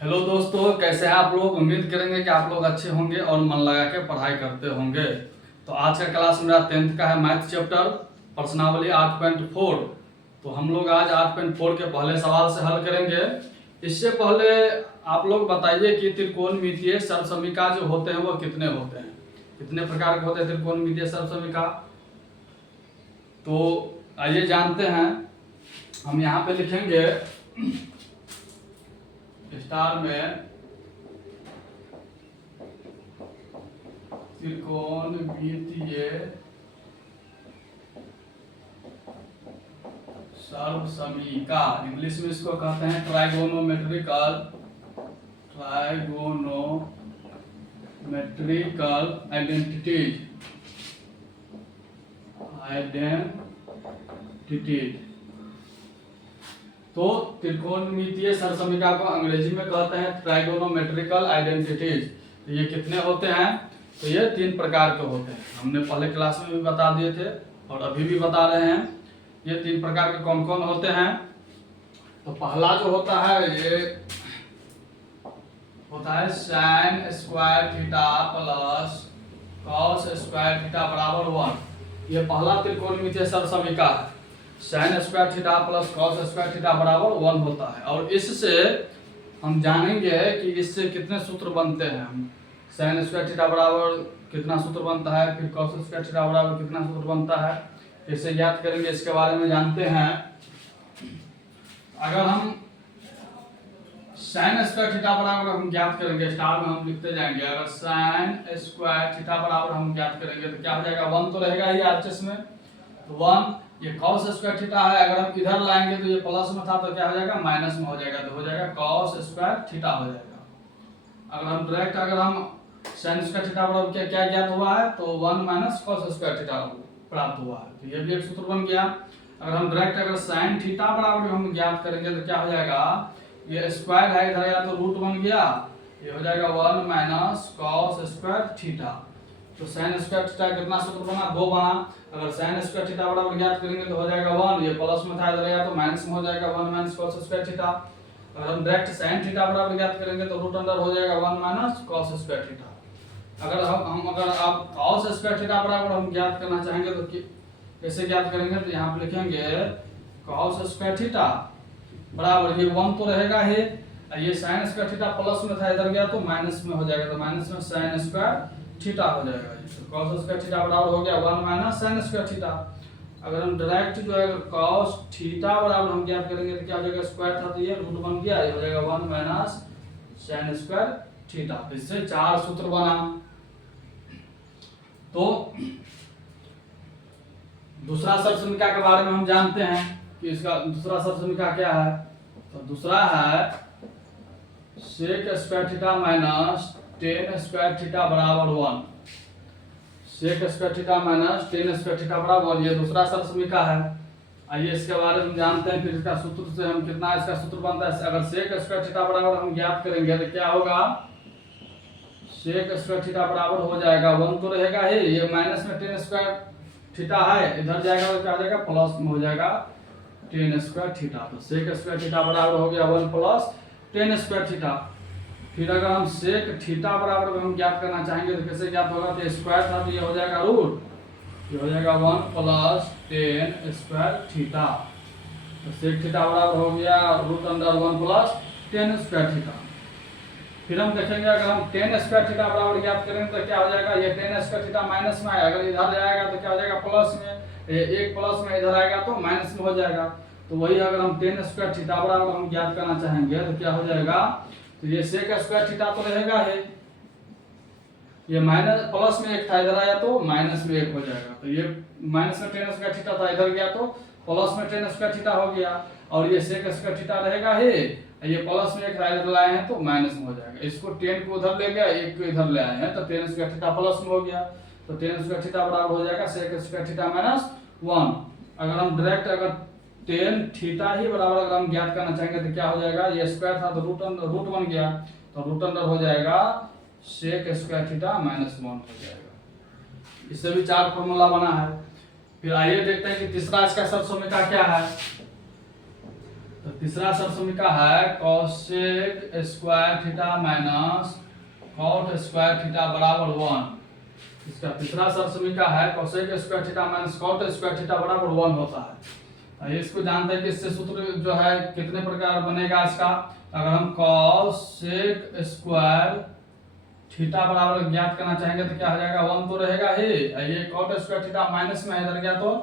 Hello दोस्तों, कैसे हैं आप लोग। उम्मीद करेंगे कि आप लोग अच्छे होंगे और मन लगा के पढ़ाई करते होंगे। तो आज का क्लास मेरा 10th का है, मैथ चैप्टर प्रश्नावली 8.4। तो हम लोग आज 8.4 के पहले सवाल से हल करेंगे। इससे पहले आप लोग बताइए कि त्रिकोणमितीय सर्वसमीका जो होते हैं वो कितने होते हैं, कितने प्रकार के होते हैं त्रिकोणमितीय सर्वसमीका। तो आइए जानते हैं। हम यहाँ पे लिखेंगे स्टार में त्रिकोणमितीय सर्वसमीका, इंग्लिश में इसको कहते हैं ट्राइगोनोमेट्रिकल आइडेंटिटीज। तो त्रिकोणमितीय सर्वसमीका को अंग्रेजी में कहते हैं ट्राइगोनोमेट्रिकल आइडेंटिटीज। तो ये कितने होते हैं, तो ये 3 प्रकार के होते हैं। हमने पहले क्लास में भी बता दिए थे और अभी भी बता रहे हैं। ये 3 प्रकार के कौन कौन होते हैं। तो पहला जो होता है ये होता है sine square theta plus cos square theta बराबर 1। ये पहला त्रिकोणमितीय सर्वसमीका है। Sine square theta plus cos square theta बराबर 1 होता है। और इससे हम जानेंगे कि इससे कितने सूत्र बनते हैं। हम साइन स्क्वायर थीटा बराबर कितना सूत्र बनता है, फिर कॉस स्क्वायर थीटा बराबर कितना सूत्र बनता है, कैसे ज्ञात करेंगे इसके बारे में जानते हैं। अगर हम साइन स्क्वायर थीटा बराबर हम ज्ञात करेंगे, स्टार में हम लिखते जाएंगे। अगर साइन स्क्वायर थीटा बराबर हम ज्ञात करेंगे तो क्या हो जाएगा, 1 तो रहेगा ही आरएचएस में, तो 1। ये कॉस स्क्वायर थीटा है, अगर हम इधर लाएंगे तो ये प्लस में था तो क्या हो जाएगा, माइनस में हो जाएगा, तो हो जाएगा कॉस स्क्वायर थीटा हो जाएगा। अगर हम डायरेक्ट अगर हम साइन स्क्वायर थीटा बराबर क्या ज्ञात हुआ है, तो 1 माइनस कॉस स्क्वायर थीटा प्राप्त हुआ है, तो ये भी एक सूत्र बन गया। अगर हम डायरेक्ट अगर साइन थीटा बराबर हम ज्ञात करेंगे तो क्या हो जाएगा, ये स्क्वायर है इधर या तो रूट बन गया, ये हो जाएगा 1 माइनस कॉस स्क्वायर थीटा। तो साइन स्क्वायर थीटा कितना सूत्र बना, 2 बना। अगर साइन स्क्वायर थीटा बराबर ज्ञात करेंगे तो हो जाएगा 1, ये प्लस में था इधर या तो माइनस में हो जाएगा 1 माइनस कॉस स्क्वायर थीटा। अगर हम डायरेक्ट साइन थीटा बराबर ज्ञात करेंगे तो रूट अंडर हो जाएगा 1 माइनस कॉस स्क्वायर थीटा। अगर अगर आप कॉस स्क्वायर थीटा बराबर हम ज्ञात करना चाहेंगे तो कैसे ज्ञात करेंगे, तो यहाँ पे लिखेंगे कॉस स्क्वायर थीटा बराबर ये 1 तो रहेगा ही, ये साइन स्क्वायर थीटा प्लस में था इधर गया तो माइनस में हो जाएगा, तो माइनस में साइन स्क्वायर थीटा हो जाएगा। तो कॉस स्क्वायर थीटा बराबर हो गया 1 माइनस साइन स्क्वायर थीटा। अगर हम डायरेक्ट जो है कॉस थीटा बराबर हम ज्ञात करेंगे तो क्या हो जाएगा, स्क्वायर था तो ये रूट बन गया, ये हो जाएगा 1 माइनस साइन स्क्वायर थीटा। तो इससे 4 सूत्र बना। तो दूसरा सर्वसमीका के बारे में हम जानते हैं कि इसका दूसरा सर्वसमीका क्या है। तो दूसरा है sec square theta minus tan square theta बराबर 1। Sec square theta minus tan square theta बराबर 1, ये दूसरा सर्वसमीका है। आइए इसके बारे में जानते हैं। फिर इसका सूत्र से हम कितना इसका सूत्र बनता है। अगर सेक स्क्वायर थीटा बराबर हम ज्ञात करेंगे तो क्या होगा, सेक स्क्वायर थीटा बराबर हो जाएगा 1 तो रहेगा ही, ये माइनस में टेन स्क्वायर थीटा है इधर जाएगा तो क्या हो जाएगा, प्लस में हो जाएगा टेन स्क्वायर थीटा। तो सेक स्क्वायर थीटा बराबर हो गया 1 प्लस टेन स्क्वायर थीटा। फिर अगर हम सेक थीटा बराबर हम ज्ञात करना चाहेंगे तो कैसे ज्ञात होगा, तो स्क्वायर था तो ये हो जाएगा रूट, ये हो जाएगा 1 प्लस टेन स्क्वायर थीटा। तो सेक थीटा बराबर हो गया root under 1 plus tan square theta. फिर हम देखेंगे अगर हम टेन स्क्वायर थीटा बराबर ज्ञात करेंगे तो क्या हो जाएगा, ये टेन स्क्वायर थीटा माइनस में आएगा, अगर इधर आएगा तो क्या हो जाएगा प्लस में, एक प्लस में इधर आएगा तो माइनस में हो जाएगा। तो वही अगर हम टेन स्क्वायर थीटा बराबर हम ज्ञात करना चाहेंगे तो क्या हो जाएगा, तो ये सेक स्क्वायर थीटा तो रहेगा है, ये माइनस प्लस में एक था इधर आया तो माइनस में एक हो जाएगा। तो ये माइनस में टेन स्क्वायर थीटा था इधर गया तो प्लस में टेन स्क्वायर थीटा हो गया, और ये सेक स्क्वायर थीटा रहेगा है, ये प्लस में एक इधर लाए हैं तो माइनस में हो जाएगा। इसको 10 को उधर ले गया, 1 को इधर ले आए हैं तो टेन स्क्वायर थीटा प्लस में हो गया, तो टेन स्क्वायर थीटा बराबर हो जाएगा सेक स्क्वायर थीटा माइनस 1। अगर हम डायरेक्ट अगर टेन थीटा ही बराबर अगर हम ज्ञात करना चाहेंगे तो क्या हो जाएगा, ये स्क्वायर था तो रूट बन गया, तो रूट अंडर हो जाएगा सेक स्क्वायर थीटा माइनस 1 हो जाएगा। इससे भी 4 फॉर्मूला बना है। फिर आइए देखते हैं कि तीसरा इसका सर्वसमीका क्या है। तो तीसरा सर्व समीका है cosec square theta minus cot square theta बराबर 1। इसका तीसरा सर्व समीका है cosec square theta minus cot square theta बराबर 1 होता है। इसको जानते हैं कि इससे सूत्र जो है कितने प्रकार बनेगा इसका। अगर हम कोसेक स्क्वायर थीटा बराबर ज्ञात करना चाहेंगे तो क्या हो जाएगा, 1 तो रहेगा ही, ये कॉट स्क्वायर थीटा माइनस में इधर गया तो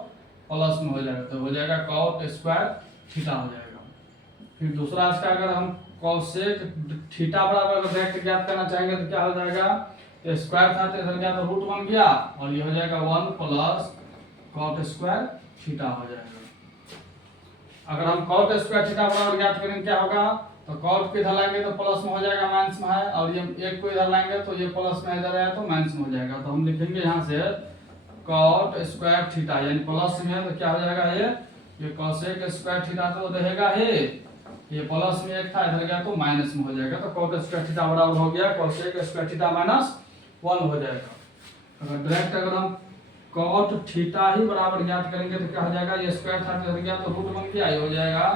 प्लस में हो जाएगा, तो हो जाएगा कॉट स्क्वायर थीटा हो जाएगा। फिर दूसरा इसका अगर हम कोसेक थीटा बराबर डायरेक्ट ज्ञात करना चाहेंगे तो क्या हो जाएगा, तो स्क्वायर था तो इधर गया तो रूट बन गया और ये हो जाएगा 1 प्लस कॉट स्क्वायर थीटा हो जाएगा। अगर हम कॉट स्क्वायर थीटा बराबर ज्ञात करेंगे क्या होगा, तो कॉट को इधर लाएंगे तो प्लस में हो जाएगा, माइनस में है, और ये एक को इधर लाएंगे तो ये प्लस में इधर आया तो माइनस में हो जाएगा। तो हम लिखेंगे यहाँ से कॉट स्क्वायर थीटा यानी प्लस में है तो क्या हो जाएगा, ये कोसेक स्क्वायर थीटा तो रहेगा ही, ये प्लस में एक था इधर गया तो माइनस में हो जाएगा, तो कॉट स्क्वायर थीटा बराबर हो गया कोसेक स्क्वायर थीटा माइनस 1 हो जाएगा। अगर डायरेक्ट अगर हम कॉट थीटा ही बराबर ज्ञात करेंगे तो क्या हो जाएगा, ये स्क्वायर था इधर गया तो रूट बन गया, ये हो जाएगा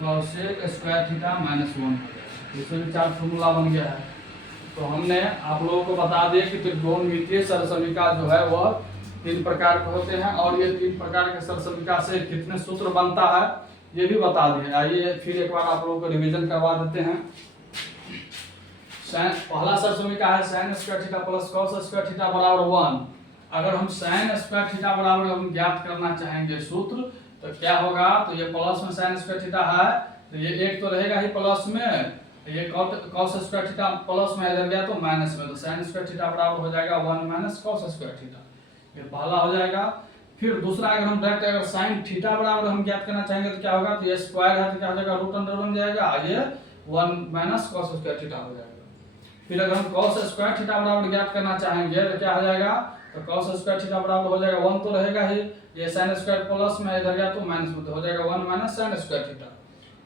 कोसेक स्क्वायर थीटा माइनस 1। इसमें भी 4 फॉर्मूला बन गया है। तो हमने आप लोगों को बता दिया कि त्रिकोणमितीय सरल समीकरण जो है वह 3 प्रकार के होते हैं और ये 3 प्रकार के सरल समीकरण से कितने सूत्र बनता है ये भी बता दिए। आइए फिर एक बार आप लोगों को रिवीजन करवा देते हैं। पहला सरल समीकरण है sin square theta plus cos square theta बराबर 1। अगर हम sin स्क्वायर थीटा बराबर हम ज्ञात करना चाहेंगे सूत्र तो क्या होगा, तो ये प्लस में sin स्क्वायर थीटा है तो ये एक तो रहेगा ही प्लस में, ये cos स्क्वायर थीटा प्लस में इधर गया तो माइनस में, तो sin स्क्वायर थीटा बराबर हो जाएगा 1 माइनस cos स्क्वायर थीटा, ये पहला हो जाएगा। फिर दूसरा अगर हम डायरेक्ट अगर sin थीटा बराबर हम ज्ञात करना चाहेंगे तो क्या होगा, तो ये स्क्वायर है तो क्या हो जाएगा रूट अंडर बन जाएगा, ये 1 माइनस cos स्क्वायर थीटा हो जाएगा। फिर अगर हम cos स्क्वायर थीटा बराबर ज्ञात करना चाहेंगे तो क्या हो जाएगा, तो cos स्क्वायर थीटा बराबर हो जाएगा 1 तो रहेगा ही, ये sin स्क्वायर प्लस में इधर गया तो माइनस में, तो हो जाएगा 1 माइनस sin स्क्वायर थीटा।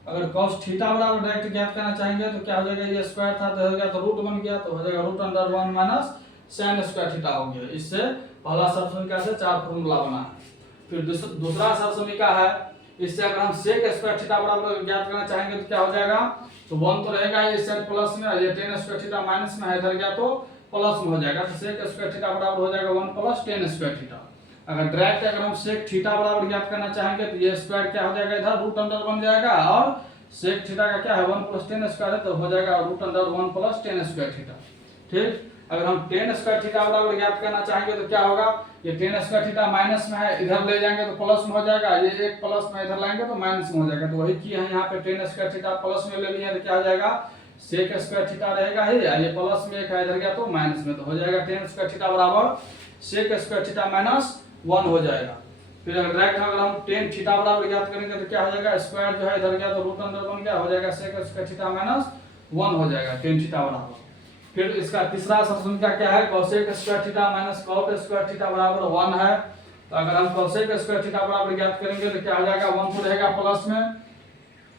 अगर cos थीटा बराबर डायरेक्ट ज्ञात करना चाहेंगे तो क्या हो जाएगा, ये स्क्वायर था तो इधर गया तो रूट बन गया, तो हो जाएगा root under 1 minus sin square theta हो गया। इससे पहला सरल समीकरण से 4 फॉर्मूला बना है। फिर दूसरा सरल समीकरण है, इससे अगर हम sec स्क्वायर थीटा बराबर ज्ञात करना चाहेंगे तो क्या हो जाएगा, तो 1 तो रहेगा ये sec प्लस में, ये tan स्क्वायर थीटा माइनस में है इधर गया तो प्लस में हो जाएगा, तो sec स्क्वायर थीटा बराबर हो जाएगा 1 प्लस tan स्क्वायर थीटा। अगर डायरेक्ट अगर हम sec थीटा बराबर ज्ञात करना चाहेंगे तो ये स्क्वायर क्या हो जाएगा, इधर रूट अंडर बन जाएगा, और sec थीटा का क्या है 1 प्लस tan स्क्वायर है तो हो जाएगा root under 1 plus tan square theta. ठीक, अगर हम tan स्क्वायर थीटा बराबर ज्ञात करना चाहेंगे तो क्या होगा, ये tan स्क्वायर थीटा माइनस में है इधर ले जाएंगे तो प्लस में हो जाएगा, ये एक प्लस में इधर लाएंगे तो माइनस में हो जाएगा, तो वही किए हैं यहाँ पे tan स्क्वायर थीटा प्लस में ले लिए तो क्या हो जाएगा sec स्क्वायर थीटा रहेगा ही, ये प्लस में एक है इधर गया तो माइनस में, तो हो जाएगा tan स्क्वायर थीटा बराबर sec स्क्वायर थीटा माइनस 1 हो जाएगा। फिर अगर डायरेक्ट अगर हम tan थीटा बराबर ज्ञात करेंगे तो क्या हो जाएगा, स्क्वायर जो है इधर गया तो रूट अंडर बन गया, हो जाएगा sec स्क्वायर थीटा माइनस 1 हो जाएगा tan थीटा बराबर। फिर इसका तीसरा समीकरण का क्या है, cosec square theta minus cot square theta बराबर 1 है। तो अगर हम कोसेक स्क्वायर थीटा बराबर ज्ञात करेंगे तो क्या हो जाएगा, 1 तो रहेगा प्लस में,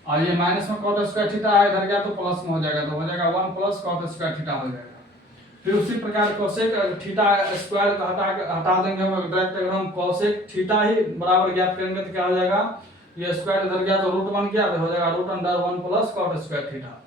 और ये माइनस में कॉट स्क्वायर थीटा है इधर गया तो प्लस में हो जाएगा, तो हो जाएगा 1 प्लस कॉट स्क्वायर थीटा हो जाएगा। फिर उसी प्रकार कोसेक थीटा स्क्वायर को हटा देंगे हम, डायरेक्ट अगर हम कोसेक थीटा ही बराबर ज्ञात करेंगे तो क्या हो जाएगा, ये स्क्वायर इधर गया तो रूट बन गया, तो हो जाएगा root under 1 plus cot square theta.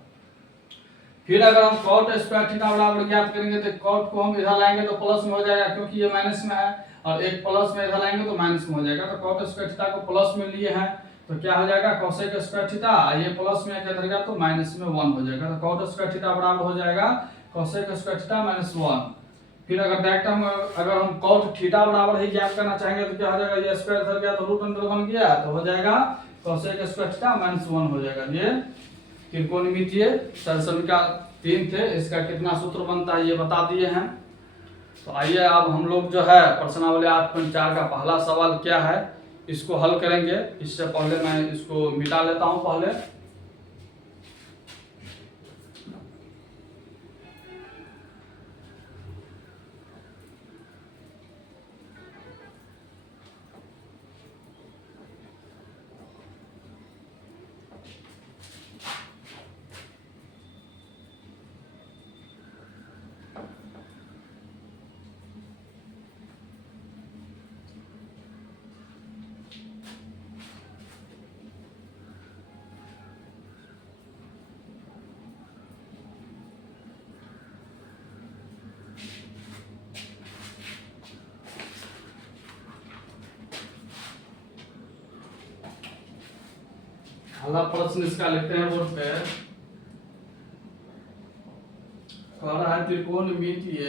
फिर अगर हम cot स्क्वायर थीटा बराबर ज्ञात करेंगे तो cot को हम इधर लाएंगे तो प्लस में हो जाएगा, क्योंकि ये माइनस में है, और एक प्लस में इधर लाएंगे तो माइनस में हो जाएगा, तो cot स्क्वायर थीटा को प्लस में लिए हैं तो क्या हो जाएगा कोसेक स्क्वायर थीटा, ये प्लस में इधर गया तो माइनस में 1 हो जाएगा, तो cot स्क्वायर थीटा बराबर हो जाएगा कोसेक स्क्वायर थीटा माइनस 1। फिर अगर डायरेक्ट हम अगर हम cot थीटा बराबर ही ज्ञात करना चाहेंगे तो क्या हो जाएगा, ये स्क्वायर इधर गया तो रूट अंडर बन गया, तो हो जाएगा कोसेक स्क्वायर थीटा माइनस 1 हो जाएगा। ये त्रिकोणमितीय सरल समीकरण 3 थे, इसका कितना सूत्र बनता है ये बता दिए हैं। तो आइए अब हम लोग जो है प्रश्नावली 8.4 का पहला सवाल क्या है इसको हल करेंगे। इससे पहले मैं इसको मिटा लेता हूं पहले। पहला प्रश्न इसका लिखते हैं बोर्ड पे। कह रहा है त्रिकोणमितीय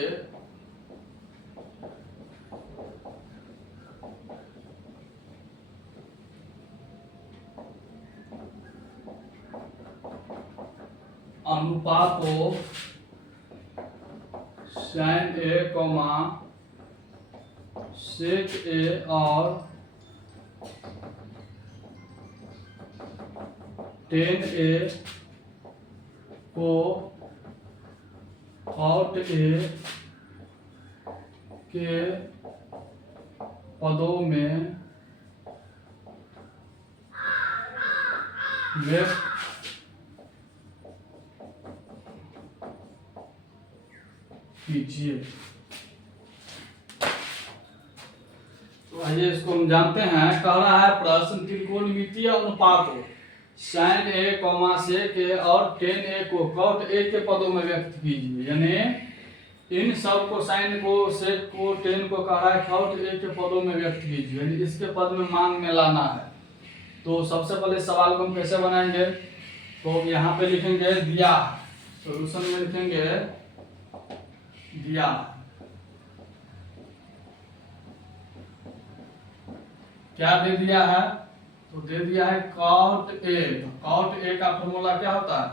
अनुपातों sin a, sec a और tan a को cot a के पदों में व्यक्त कीजिए। तो आइए इसको हम जानते हैं। कह रहा है प्रश्न त्रिकोणमितीय अनुपातों sin a, sec a और tan a को cot a के पदों में व्यक्त कीजिए। यानी इन सब को sin को sec को tan को कह रहा है cot a के पदों में व्यक्त कीजिए, यानी इसके पद में मान में लाना है। तो सबसे पहले सवाल को हम कैसे बनाएंगे, तो यहाँ पे लिखेंगे दिया, सोल्यूशन में लिखेंगे दिया। क्या दे दिया है, तो दे दिया है cot a। तो cot a का फॉर्मूला क्या होता है,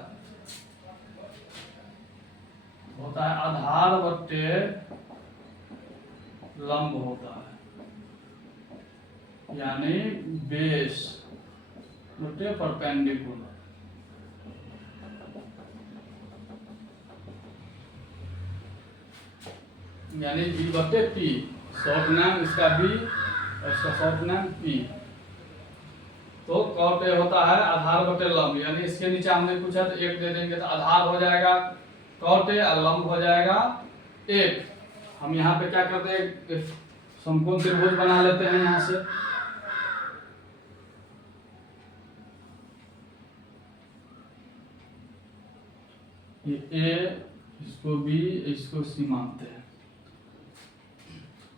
होता है आधार बट्टे लंब होता है, यानी बेस बट्टे परपेंडिकुलर। यानी b बट्टे p, शॉर्ट नाम इसका b और इसका शॉर्ट नाम p। तो cot a होता है आधार बटे लंब, यानी इसके नीचे हमने पूछा तो 1 दे देंगे तो आधार हो जाएगा cot a और लंब हो जाएगा 1। हम यहाँ पे क्या करते हैं, एक समकोण त्रिभुज बना लेते हैं यहाँ से। ये a, इसको b, इसको c मानते हैं।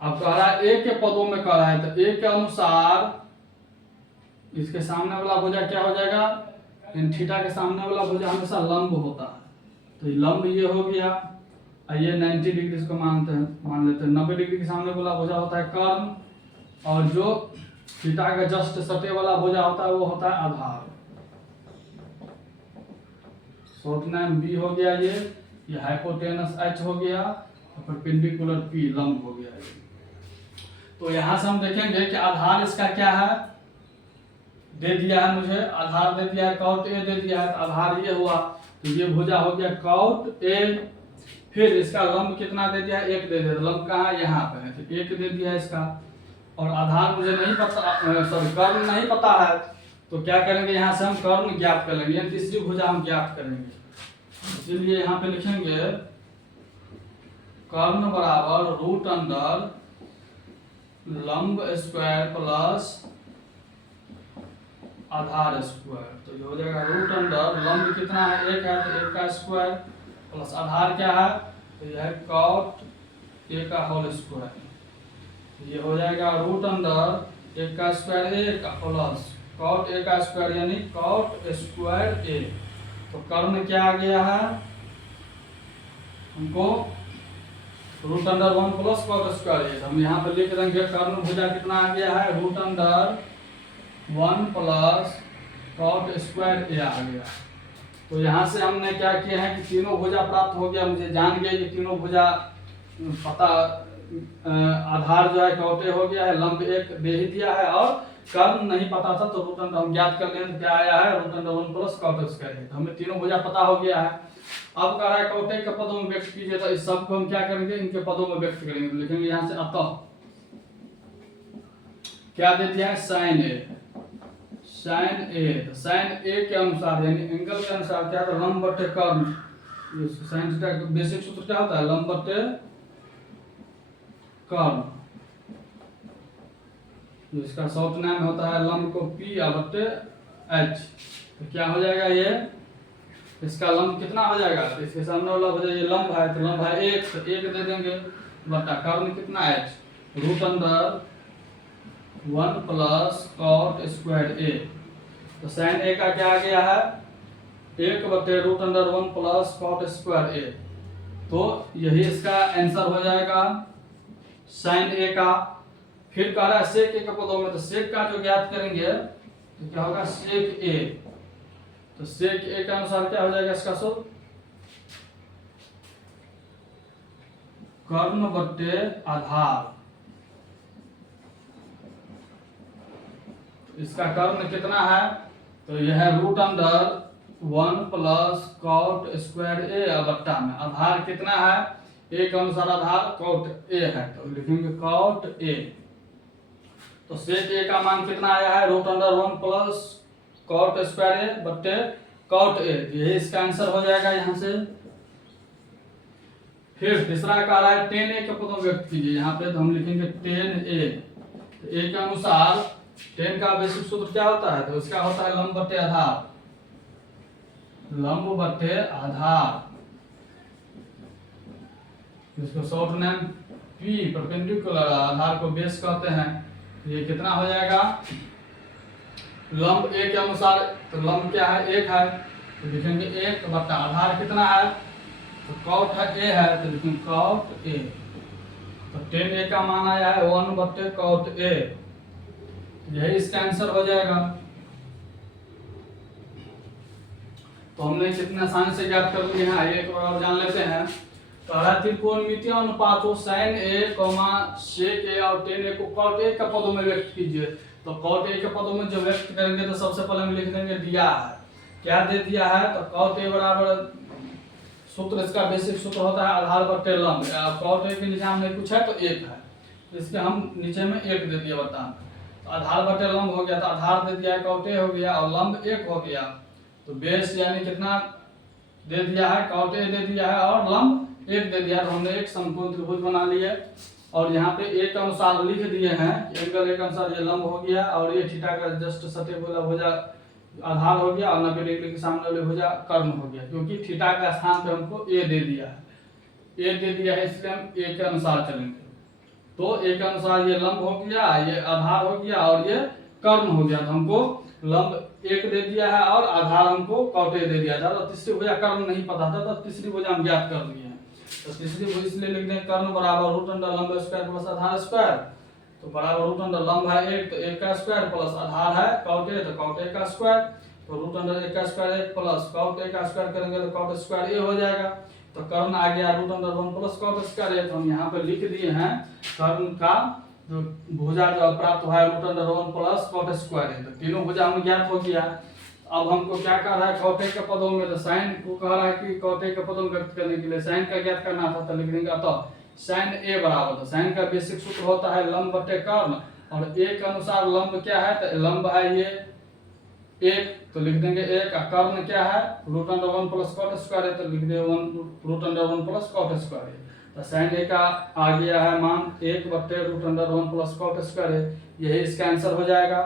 अब कह रहा है a के पदों में कह रहा है, तो a के अनुसार इसके सामने वाला भुजा क्या हो जाएगा, थीटा के सामने वाला भुजा हमेशा लंब होता है। तो ये लंब ये हो गया, ये 90 डिग्री इसको मानते हैं, मान लेते हैं। 90 डिग्री के सामने वाला भुजा होता है कर्ण, और जो थीटा का जस्ट सटे वाला भुजा होता है वो होता है आधार। शॉर्ट नाम b हो गया, ये हाइपोटेनस h हो गया, और परपेंडिकुलर p लंब हो गया ये। तो यहाँ से हम देखेंगे कि आधार इसका क्या है, दे दिया है मुझे, आधार दे दिया है cot a दे दिया है, तो आधार ये हुआ, तो ये भुजा हो गया cot a। फिर इसका लंब कितना दे दिया है, 1 दे दिया, लंब कहाँ है, यहाँ पे है, तो 1 दे दिया है इसका। और आधार मुझे नहीं पता, सॉरी कर्ण नहीं पता है, तो क्या करेंगे, यहाँ से हम कर्ण ज्ञात कर लेंगे, यानी तीसरी भुजा हम ज्ञात करेंगे। इसलिए यहाँ पे लिखेंगे कर्ण बराबर रूट अंडर लंब स्क्वायर प्लस आधार स्क्वायर। तो ये हो जाएगा रूट अंडर लंब कितना है, 1 है, तो 1 का स्क्वायर प्लस आधार क्या है, तो यह है cot a का होल स्क्वायर। ये हो जाएगा रूट अंडर 1 का स्क्वायर a का प्लस cot a का स्क्वायर, यानी cot स्क्वायर a। तो कर्ण क्या आ गया है हमको, root under 1 plus cot square a। हम यहाँ पे लिख देंगे कर्ण भुजा कितना आ गया है, root under 1 plus cot square a आ गया। तो यहाँ से हमने क्या किया है कि तीनों भुजा प्राप्त हो गया, मुझे जान गया कि तीनों भुजा पता, आधार जो है cot a हो गया है, लंब 1 दे ही दिया है, और कर्ण नहीं पता था तो रूट अंडर हम ज्ञात कर लें, क्या आया है root under 1 plus cot square a। तो हमें तीनों भुजा पता हो गया है। अब कह रहा है cot a के पदों में व्यक्त कीजिए, तो इस सब को हम क्या करेंगे, इनके पदों में व्यक्त करेंगे। तो लिखेंगे यहाँ से अतः क्या दे दिया है, sin a। sin a, तो sin a के अनुसार यानी एंगल के अनुसार क्या था, लंब बटे कर्ण। sin थीटा का बेसिक सूत्र क्या होता है, लंब बटे कर्ण। इसका शॉर्ट नाम होता है लंब को p बटे h। तो क्या हो जाएगा, ये इसका लंब कितना हो जाएगा, तो इसके सामने वाला हो जाएगा, ये लंब है, तो लंब है 1, तो 1 दे देंगे, बटा कर्ण कितना h, root under 1 plus cot square a। तो साइन ए का क्या आ गया है 1/√1 प्लस कॉट स्क्वायर ए। तो यही इसका आंसर हो जाएगा साइन ए का। फिर कह रहा है सेक ए के पदों में, तो सेक का जो ज्ञात करेंगे तो क्या होगा सेक ए। तो सेक ए के अनुसार क्या हो जाएगा इसका सूत्र कर्ण बट्टे आधार। इसका कर्ण कितना है तो यह है √1 प्लस कॉट स्क्वायर ए बट्टा में आधार कितना है ए के अनुसार आधार कॉट ए है, तो लिखेंगे कॉट ए। तो सेक ए का मान कितना आया है √1 प्लस कॉट स्क्वायर ए बट्टे कॉट ए। ये इसका आंसर हो जाएगा यहाँ से। फिर तीसरा कह रहा है tan ए के पदों व्यक्त कीजिए। यहाँ पे तो हम लिखेंगे tan ए। तो ए के अनुसार tan का बेसिक सूत्र क्या होता है तो इसका होता है लंब बट्टे आधार। लंब बट्टे आधार, इसको शॉर्ट नेम P परपेंडिकुलर, आधार को बेस कहते हैं। ये कितना हो जाएगा लंब ए के अनुसार, तो लंब क्या है 1 है तो लिखेंगे 1 बट्टा आधार कितना है तो कॉट है ए है तो लिखेंगे कॉट ए। तो tan ए का मान आया है 1 बट्टे कॉट ए। यही इसका आंसर हो जाएगा। तो हमने कितने आसानी से ज्ञात कर लिए हैं, एक और जान लेते हैं। त्रिकोणमितीय अनुपातों साइन ए सेक ए और tan ए को कॉट ए के पदों में व्यक्त कीजिए। तो कॉट ए के पदों में जो व्यक्त करेंगे तो सबसे पहले हम लिख देंगे दिया है, क्या दे दिया है तो कॉट ए बराबर सूत्र, इसका बेसिक सूत्र होता है आधार बट्टे लंब। कॉट ए के नीचे हमने कुछ है तो 1 है, तो इसके हम नीचे में 1 दे दिया बता। तो आधार बट्टे लंब हो गया, तो आधार दे दिया है कॉट ए हो गया और लंब 1 हो गया। तो बेस यानी कितना दे दिया है कॉट ए दे दिया है और लंब 1 दे दिया। तो हमने एक समकोण त्रिभुज बना लिया और यहाँ पे ए के अनुसार लिख दिए हैं एंगल ए के अनुसार ये लंब हो गया और ये थीटा का जस्ट सटे वाला भुजा आधार हो गया और 90 डिग्री के सामने वाले भुजा कर्ण हो गया, क्योंकि थीटा का स्थान पे हमको ए दे दिया है। ए दे दिया है इसलिए हम ए के अनुसार चलेंगे। तो ए के अनुसार ये लंब हो गया, ये आधार हो गया और ये कर्ण हो गया। तो हमको लंब 1 दे दिया है और आधार हमको कॉट ए दे दिया था। तो तीसरी भुजा कर्ण नहीं पता था तो तीसरी भुजा हम ज्ञात कर लिए हैं। तो तीसरी भुजा इसलिए लिख दें कर्ण बराबर √अंडर लंब स्क्वायर प्लस आधार स्क्वायर। तो बराबर √अंडर लंब है 1 तो 1 का स्क्वायर प्लस आधार है कॉट ए तो कॉट ए का स्क्वायर। तो √अंडर 1 का स्क्वायर 1 प्लस कॉट ए का स्क्वायर करेंगे तो कॉट स्क्वायर ए हो जाएगा। तो कर्ण आ गया √अंडर 1 प्लस कॉट स्क्वायर ए। तो हम यहाँ पे लिख दिए हैं कर्ण का जो भुजा जो प्राप्त हुआ है √अंडर 1 प्लस कॉट स्क्वायर है। तो तीनों भुजा हमें ज्ञात हो गया। अब हमको क्या कर रहा है कॉट ए के पदों में, तो साइन को कह रहा है कि कॉट ए के पदों में व्यक्त करने के लिए साइन का ज्ञात करना था। तो लिख देंगे अतः साइन ए बराबर, तो साइन का बेसिक सूत्र होता है लंब बट्टे कर्ण और ए के अनुसार लंब क्या है तो लंब है ये 1 तो लिख देंगे 1। कर्ण क्या है √अंडर 1 प्लस कॉट स्क्वायर है तो लिख देंगे 1 √अंडर 1 प्लस कॉट स्क्वायर है। तो साइन ए का आ गया है मान 1 बट्टे √अंडर 1 प्लस कॉट स्क्वायर है। यही इसका आंसर हो जाएगा।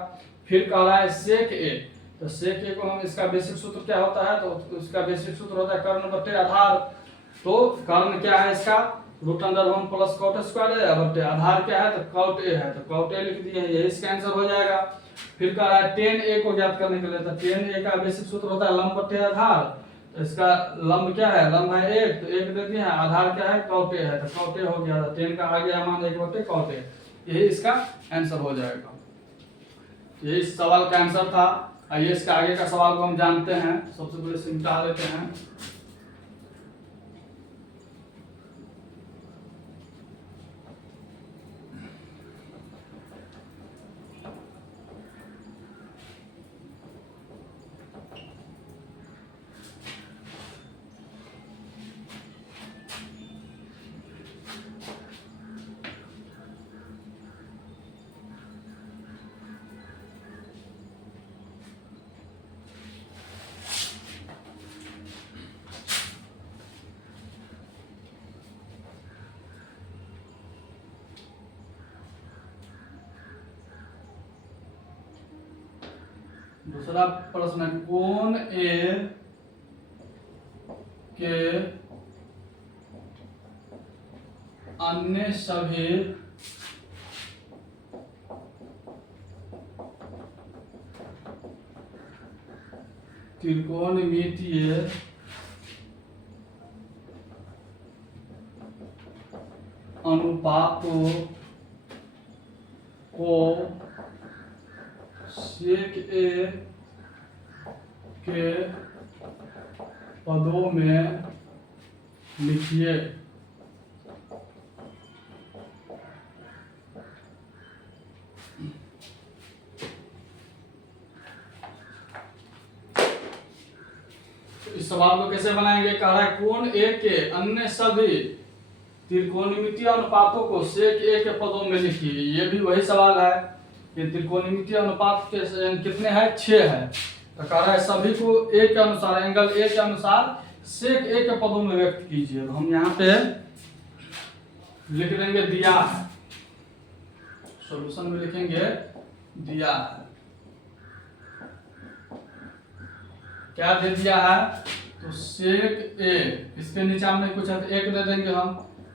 फिर कह रहा है सेक ए। तो सेक ए को हम इसका बेसिक सूत्र क्या होता है तो इसका बेसिक सूत्र होता है कर्ण बट्टे आधार। तो कर्ण क्या है इसका √अंडर 1 प्लस कॉट स्क्वायर है बट्टे आधार क्या है तो कॉट ए है। तो कॉट ए लिख दिए हैं, यही इसका आंसर हो जाएगा। फिर कह रहा है tan ए को ज्ञात करने के लिए, तो tan ए का बेसिक सूत्र होता है लंब बट्टे आधार। तो इसका लंब क्या है लंब है 1 तो 1 दे दिए हैं, आधार क्या है कॉट ए है तो कॉट ए हो गया। तो tan का आ गया मान 1 बट्टे कॉट ए, यही इसका आंसर हो जाएगा। यही इस सवाल का आंसर था। आइए इसका आगे का सवाल को हम जानते हैं। सबसे पहले सिमटा लेते हैं। दूसरा प्रश्न, कोण ए के अन्य सभी त्रिकोणमितीय अनुपातों को सेक ए के पदों में लिखिए। इस सवाल को कैसे बनाएंगे? कह रहा है कोण ए के अन्य सभी त्रिकोणमितीय अनुपातों को सेक ए के पदों में लिखिए। ये भी वही सवाल है कि त्रिकोणमितीय अनुपात के कितने हैं? 6 है। तो कह रहा है सभी को ए के अनुसार, एंगल ए के अनुसार सेक ए के पदों में व्यक्त कीजिए। तो हम यहाँ पे लिख देंगे दिया है, सॉल्यूशन में लिखेंगे दिया है। क्या दे दिया है? तो सेक ए, इसके नीचे हमने कुछ है तो एक दे देंगे हम।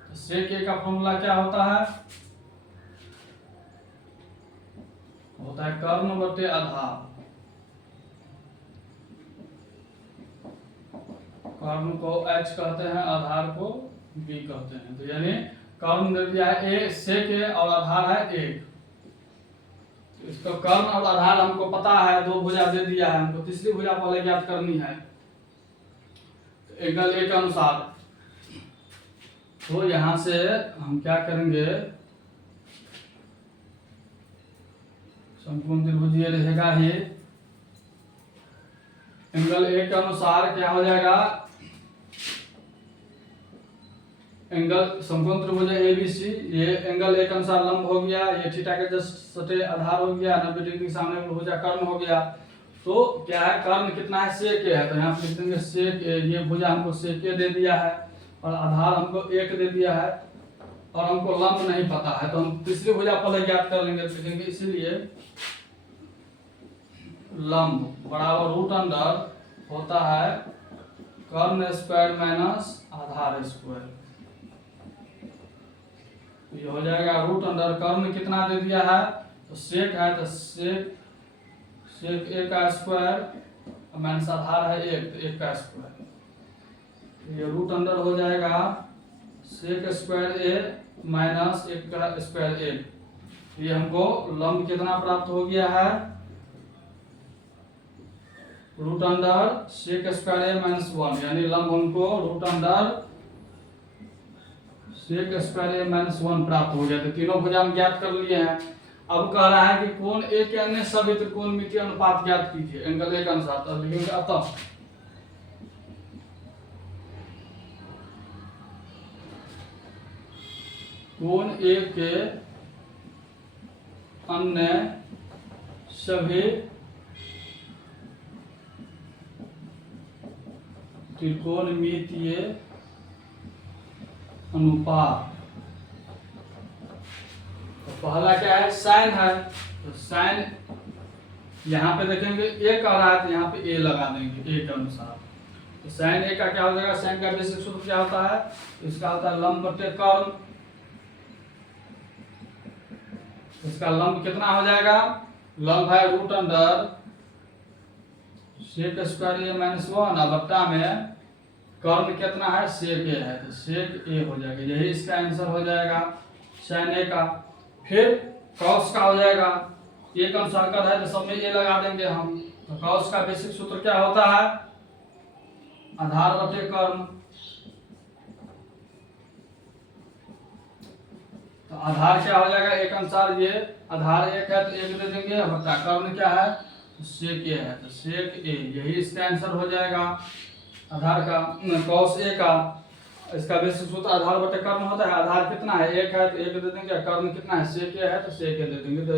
तो सेक ए का फॉर्मूला क्या होता है? होता है कर्ण बटे आधार। कर्ण को h कहते हैं, आधार को b कहते हैं। तो यानी कर्ण दे दिया है a, सेक ए और आधार है 1। इसको कर्ण और आधार हमको पता है, 2 भुजा दे दिया है, हमको तीसरी भुजा पहले ज्ञात करनी है एंगल ए के अनुसार। तो यहां से हम क्या करेंगे, समकोण त्रिभुज ये रहेगा ही। एंगल ए के अनुसार क्या हो जाएगा? एंगल समकोण त्रिभुज एबीसी, ये एंगल ए के अनुसार लंब हो गया, ये थीटा के जस्ट सटे आधार हो गया, 90 डिग्री के सामने भुजा कर्ण हो गया। तो क्या है? कर्ण कितना है? सेक ए है। तो यहाँ पे लिख देंगे सेक ए। ये भुजा हमको सेक ए दे दिया है और आधार हमको 1 दे दिया है और हमको लंब नहीं पता है, तो हम तीसरी भुजा पहले ज्ञात कर लेंगे। लिखेंगे इसीलिए लंब बराबर रूट अंडर होता है कर्ण स्क्वायर माइनस आधार स्क्वायर। ये हो जाएगा रूट अंडर कर्ण कितना दे दिया है? तो सेक है, तो सेक ए का स्क्वायर माइनस आधार है 1, तो 1 का स्क्वायर। ये रूट अंडर हो जाएगा सेक स्क्वायर ए माइनस 1 का स्क्वायर ए। ये हमको लंब कितना प्राप्त हो गया है? Root under sec square A minus 1, यानी लंब हमको root under sec square A minus 1 प्राप्त हो गया। तो तीनों भुजा हम ज्ञात कर लिए हैं। अब कह रहा है कि कोण ए के अन्य सभी त्रिकोणमितीय अनुपात ज्ञात कीजिए एंगल ए के अनुसार। तो लिखेंगे अतः कोण ए के अन्य सभी त्रिकोणमितीय अनुपात। तो पहला क्या है? साइन है। तो साइन यहाँ पे देखेंगे ए कह रहा है, तो यहाँ पे ए लगा देंगे ए के अनुसार। तो साइन ए का क्या हो जाएगा? साइन का बेसिक सूत्र क्या होता है? इसका होता है लंब बटे कर्ण। इसका लंब कितना हो जाएगा? लंब है root under sec square A minus 1 और बट्टा में कर्ण कितना है? सेक ए है, तो सेक ए हो जाएगा। यही इसका आंसर हो जाएगा साइन ए का। फिर कॉस का हो जाएगा, ए का अनुसार कर है तो सब में ए लगा देंगे हम। तो कॉस का बेसिक सूत्र क्या होता है? आधार बटे कर्ण। तो आधार क्या हो जाएगा? एक अनुसार ये आधार 1 है तो 1 दे देंगे, बट्टा कर्ण क्या है? सेक ए है, तो सेक ए, यही इसका आंसर हो जाएगा आधार का कॉस ए का। इसका बेसिक सूत्र आधार बटे कर्ण होता है। आधार कितना है? 1 है तो 1 दे देंगे, कर्ण कितना है? सेक ए है तो सेक ए दे देंगे। तो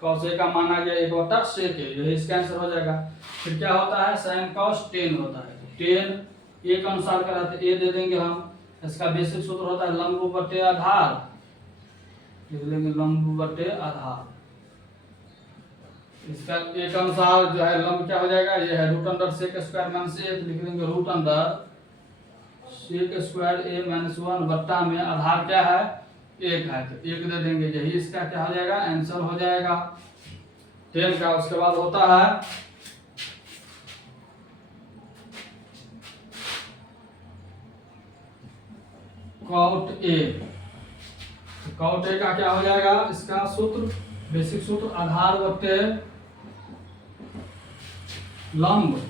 कॉस ए का मान आ गया 1 बटा सेक ए, यही इसका आंसर हो जाएगा। फिर क्या होता है? साइन कॉस टेन होता है। तो टेन ए के अनुसार का रहता है, ए दे देंगे हम। इसका बेसिक सूत्र होता है लंब बटे आधार, लिख लेंगे लंब बटे आधार। इसका एक अनुसार जो है लंब क्या हो जाएगा? ये है root under sec square minus 1, लिख लेंगे root under sec square A minus 1 बट्टा में आधार क्या है? 1 है, तो 1 दे देंगे। यही इसका क्या हो जाएगा? आंसर हो जाएगा 10 का। उसके बाद होता है कॉट ए। कॉट ए का क्या हो जाएगा, इसका सूत्र, बेसिक सूत्र आधार बटे लंब,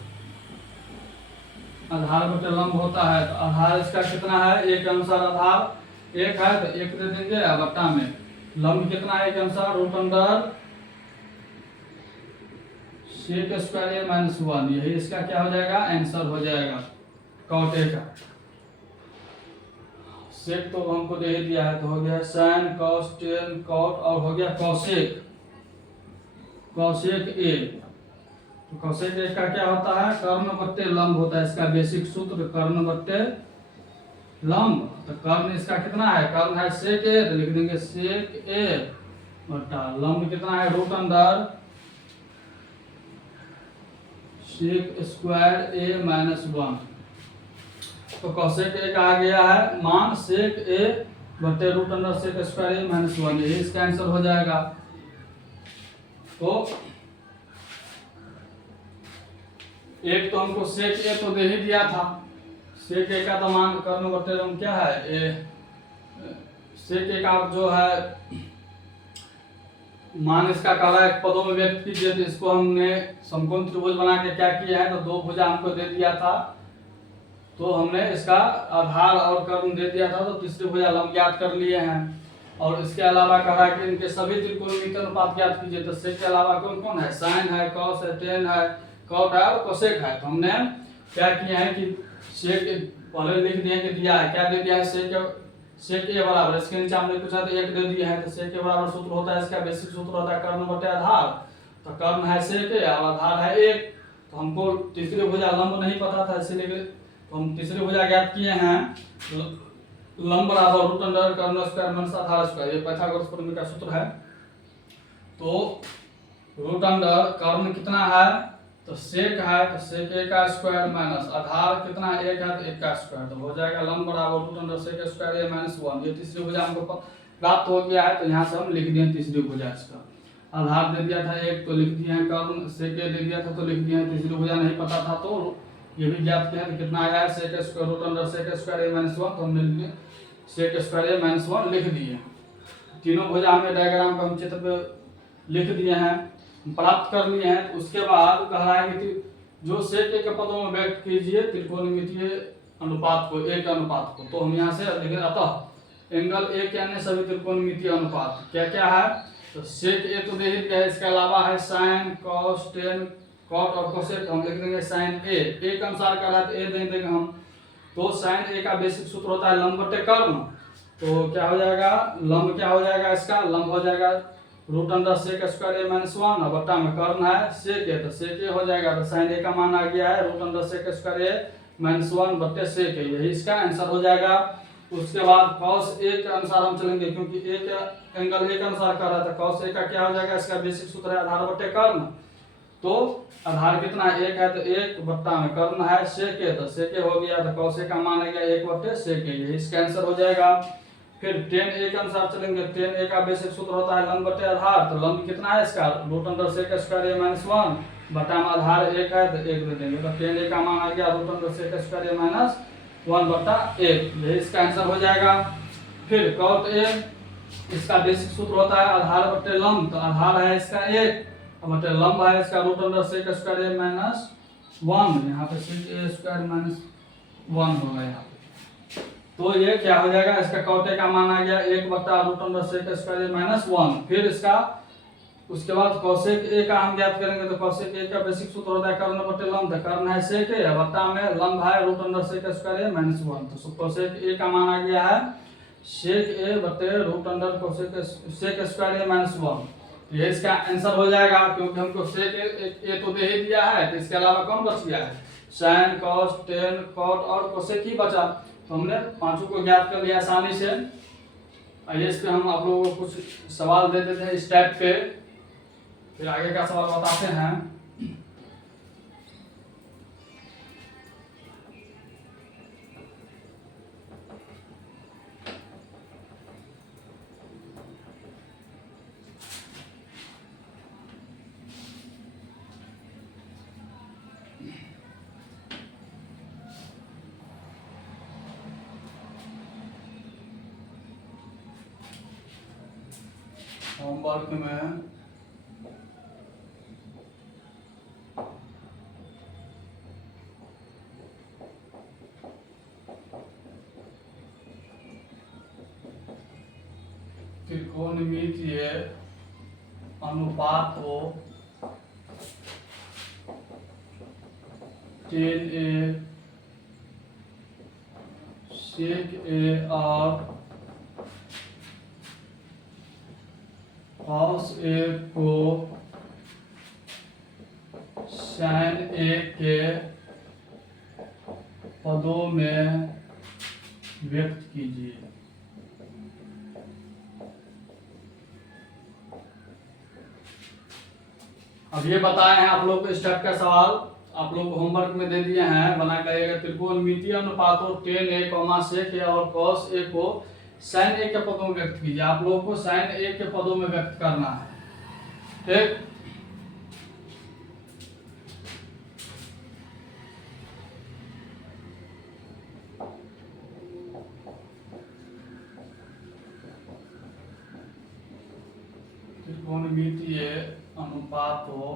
आधार बटे लंब होता है। तो आधार इसका कितना है, एक के अनुसार आधार एक है तो एक दे देंगे, बट्टा में लंब कितना है के अनुसार root under sec square A minus 1, यही इसका क्या हो जाएगा, आंसर हो जाएगा कॉट ए का। सेक तो हमको दे ही दिया है, तो हो गया साइन कॉस टेन कॉट और हो गया कॉसेक, कॉसेक ए। तो कॉसेक ए का क्या होता है, कर्ण बट्टे लंब होता है, इसका बेसिक सूत्र कर्ण बट्टे लंब। तो कर्ण इसका कितना है, कर्ण है सेक ए, तो लिख देंगे सेक ए बट्टा लंब कितना है root under sec square A minus 1। तो कॉसेक ए का आ गया है मान सेक ए बटे root under sec square A minus 1, यही इसका आंसर हो जाएगा। तो एक तो हमको सेक ए तो दे ही दिया था, सेक ए का तो मान कर्ण बटे लंब क्या है ए, सेक ए का जो है मान इसका कह रहा है पदों में व्यक्त कीजिए। तो इसको हमने समकोण त्रिभुज बना के क्या किया है, तो दो भुजा हमको दे दिया था, तो हमने इसका आधार और कर्ण दे दिया था, तो तीसरी भुजा लंब ज्ञात कर लिए हैं। और इसके अलावा कह रहा है कि इनके सभी त्रिकोणमितीय अनुपात ज्ञात कीजिए। तो सेक के अलावा कौन कौन है, साइन है, कॉस है, टेन है, कॉट है और कोसेक है। तो हमने क्या किया है कि सेक पहले लिख दिए कि दिया है, क्या दे दिया है, सेक ए बराबर, इसके नीचे हमने पूछा तो एक दे दिया है, तो सेक ए बराबर सूत्र होता है, इसका बेसिक सूत्र होता है कर्ण बटे आधार। तो कर्ण है सेक ए और आधार है एक, तो हमको तीसरी भुजा लंब नहीं पता था, इसीलिए तो हम तीसरी भुजा ज्ञात किए हैं, लंब बराबर रूट अंडर कर्ण स्क्वायर माइनस आधार स्क्वायर, ये पाइथागोरस प्रमेय का सूत्र है। तो रूट अंडर कर्ण कितना है, तो सेक है, तो सेक ए का स्क्वायर माइनस आधार कितना एक है, तो एक का स्क्वायर, तो हो जाएगा लंब बराबर root under sec square A minus 1। ये तीसरी भुजा हमको प्राप्त हो गया है, तो यहाँ से हम लिख दिए तीसरी भुजा। इसका आधार दे दिया था एक, तो लिख दिए हैं कर्ण, सेक ए दे दिया था तो लिख दिए हैं, तीसरी भुजा नहीं पता था तो ये भी ज्ञात किया है, कितना आया है sec square root under sec square A minus 1, तो हमने सेक स्क्वायर ए माइनस 1 लिख दिए। तीनों भुजा हमें डायग्राम पर हम चित्र पे लिख दिए हैं, प्राप्त कर लिए हैं। तो उसके बाद कह रहा है कि जो सेक ए के पदों में व्यक्त कीजिए त्रिकोणमितीय अनुपात को, ए के अनुपात को। तो हम यहाँ से लिखें अतः एंगल ए के अन्य सभी त्रिकोणमितीय अनुपात क्या क्या है, तो सेक ए तो दे ही दिया है, इसके अलावा है साइन कॉस टेन कॉट और कोसेक, हम लिख देंगे साइन ए, ए के अनुसार कर रहा है तो ए दे देंगे हम। तो साइन ए का बेसिक सूत्र होता है लंब बटे कर्ण, तो क्या हो जाएगा, लंब क्या हो जाएगा, इसका लंब हो जाएगा root under sec square A minus 1 और बट्टा में कर्ण है सेक ए, तो सेक ए हो जाएगा। तो साइन ए का मान आ गया है root under sec square A minus 1 बट्टे सेक ए, यही इसका आंसर हो जाएगा। उसके बाद कॉस ए के अनुसार हम चलेंगे, क्योंकि ए के एंगल ए के अनुसार कर रहा था, कॉस ए का क्या हो जाएगा, इसका बेसिक सूत्र है आधार बटे कर्ण। तो आधार कितना है एक है, तो एक बट्टा में कर्ण है सेक ए, तो सेक ए हो गया, तो कॉस ए का मान आ गया एक बट्टे सेक ए, यही इसका आंसर हो जाएगा। फिर टेन ए के अनुसार चलेंगे, टेन ए का बेसिक सूत्र होता है लंब बटे आधार, तो लंब कितना है इसका root under sec square A minus 1 बटा में आधार एक है तो एक दे देंगे, तो टेन ए का मान आ गया root under sec square A minus 1 बटा 1, यही इसका आंसर हो जाएगा। फिर कॉट ए, इसका बेसिक सूत्र होता है आधार बटे लंब, तो आधार है इसका एक बटे लंब है इसका root under sec square A minus 1, यहाँ पे सेक ए स्क्वायर माइनस 1 होगा यहाँ पे। तो ये क्या हो जाएगा, इसका कॉट ए का मान आ गया एक बट्टा root under sec square A minus 1। फिर इसका उसके बाद कोसेक ए का हम ज्ञात करेंगे, तो कोसेक ए का बेसिक सूत्र होता है कर्ण बटे लंब, तो कर्ण है सेक ए बट्टा में लंब है root under sec square A minus 1, तो कोसेक ए का मान आ गया है सेक ए बटे root under cosec sec square A minus 1, ये इसका आंसर हो जाएगा। क्योंकि हमको सेक ए तो दे ही दिया है, तो इसके अलावा कौन बच गया है, साइन कॉस टेन कॉट और कोसेक ही बचा, तो हमने पांचों को ज्ञात कर लिया आसानी से। आइए इस पे हम आप लोगों को कुछ सवाल दे देते हैं इस टाइप पे, फिर आगे का सवाल बताते हैं। होमवर्क में त्रिकोणमितीय अनुपातों tan A sec A और cos A को sin A के पदों में व्यक्त कीजिए। अब ये बताए हैं आप लोग को स्टेप का सवाल आप लोग को होमवर्क में दे दिए हैं, बना करिएगा। त्रिकोणमितीय अनुपातों tan A, sec A और cos A को sin A के पदों में व्यक्त कीजिए। आप लोगों को sin A के पदों में व्यक्त करना है, ठीक। त्रिकोणमितीय अनुपातों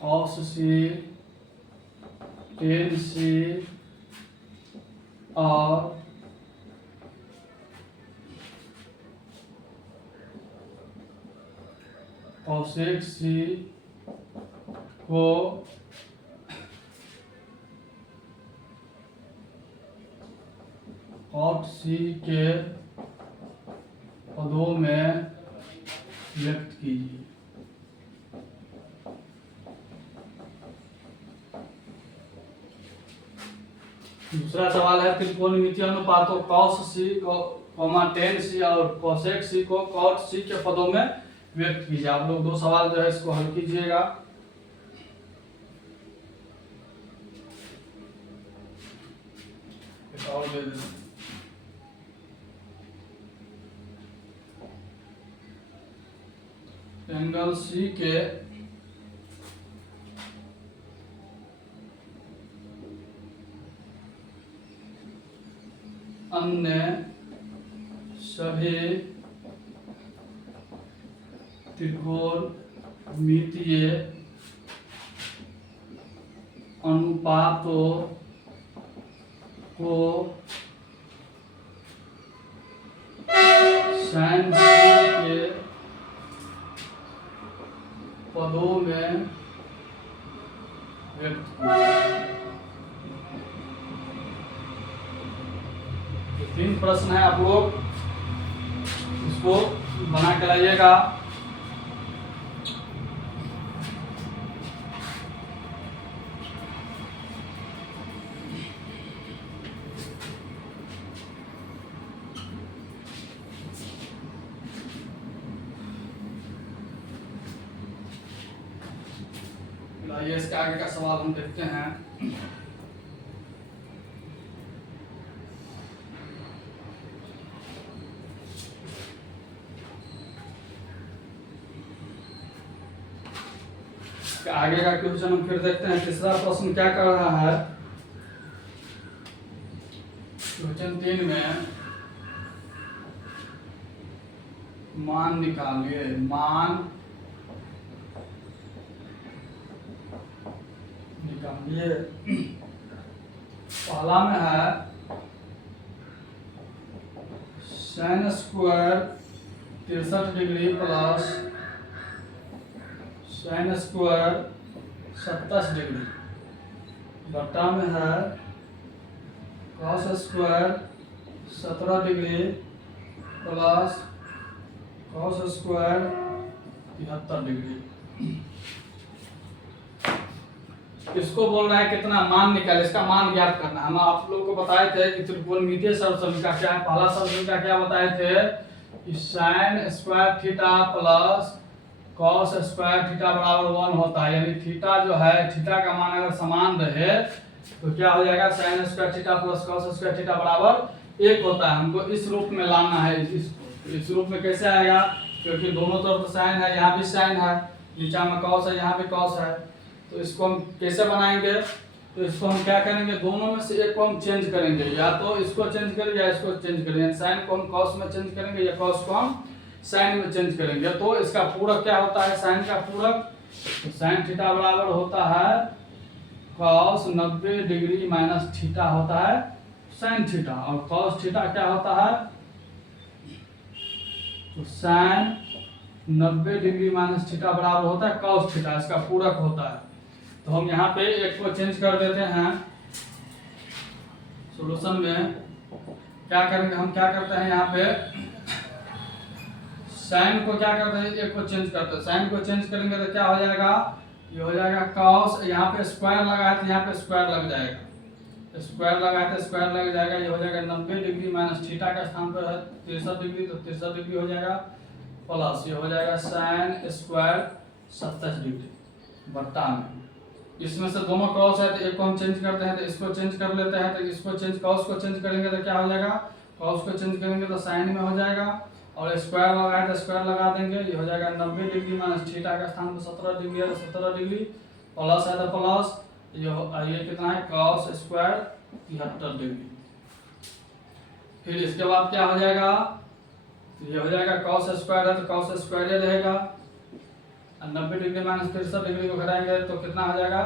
cos C, tan C और cosec C को cot C के पदों में व्यक्त कीजिए। दूसरा सवाल है त्रिकोणमितीय अनुपातों cos C tan C और cosec C को cot C के पदों में व्यक्त कीजिए। आप लोग दो सवाल जो है इसको हल कीजिएगा। और दे दें एंगल C के अन्य सभी त्रिकोणमितीय अनुपातों को sin C के पदों में व्यक्त कीजिए। तीन प्रश्न है, आप लोग इसको बना के लाइएगा। आइए इसके आगे का सवाल हम देखते हैं। आगे का क्वेश्चन हम फिर देखते हैं। तीसरा प्रश्न क्या कर रहा है, क्वेश्चन 3 में मान निकालिए। मान निकालिए। पहला में है sin square 63 degree plus sin square 27 degree बटा में है cos square 17 degree plus cos square 73 degree. इसको बोल रहा है कितना मान निकाले, इसका मान ज्ञात करना। हम आप लोग को बताए थे कि त्रिकोणमितीय सर्वसमीकरण क्या है। पहला सर्वसमीकरण क्या बताए थे कि sin square theta plus cos square theta बराबर 1 होता है। यानी थीटा जो है, थीटा का मान अगर समान रहे तो क्या हो जाएगा, sin square theta plus cos square theta बराबर 1 होता है। हमको इस रूप में लाना है। इस रूप में कैसे आएगा, क्योंकि दोनों तरफ साइन है, यहाँ भी साइन है, नीचा में cos है, यहाँ भी cos है। तो इसको हम कैसे बनाएंगे, तो इसको हम क्या करेंगे, दोनों में से एक को हम चेंज करेंगे, या तो इसको चेंज करेंगे या इसको चेंज करेंगे। साइन को हम कॉस में चेंज करेंगे या कॉस को हम साइन में चेंज करेंगे। तो इसका पूरक क्या होता है, साइन का पूरक, तो साइन थीटा बराबर होता है कॉस 90 डिग्री माइनस थीटा होता है साइन थीटा, और कॉस थीटा क्या होता है, तो साइन 90 डिग्री माइनस थीटा बराबर होता है कॉस थीटा, इसका पूरक होता है। तो हम यहाँ पे एक को चेंज कर देते हैं सॉल्यूशन में। क्या करेंगे, हम क्या करते हैं यहाँ पे साइन को क्या करते हैं, एक को चेंज करते हैं। साइन को चेंज करेंगे तो क्या हो जाएगा, ये हो जाएगा कॉस, यहाँ पे स्क्वायर लगाया तो यहाँ पे स्क्वायर लग जाएगा, स्क्वायर लगाया तो स्क्वायर लग जाएगा। ये हो जाएगा 90 डिग्री माइनस थीटा का स्थान पर है 63 डिग्री, तो 63 डिग्री हो जाएगा प्लस ये हो जाएगा साइन स्क्वायर 27 डिग्री बट्टा में। इसमें से दोनों कॉस है तो एक को हम चेंज करते हैं, तो इसको चेंज कर लेते हैं, तो इसको चेंज कॉस को चेंज करेंगे तो क्या हो जाएगा, कॉस को चेंज करेंगे तो साइन में हो जाएगा, और स्क्वायर लगाए तो स्क्वायर लगा देंगे। ये हो जाएगा 90 डिग्री माइनस थीटा का स्थान पर 17 डिग्री है तो 17 डिग्री प्लस है तो प्लस ये कितना है कॉस स्क्वायर 73 डिग्री। फिर इसके बाद क्या हो जाएगा, ये हो जाएगा कॉस स्क्वायर है तो कॉस स्क्वायर ही रहेगा, 90 डिग्री माइनस 63 डिग्री को घटाएंगे तो कितना हो जाएगा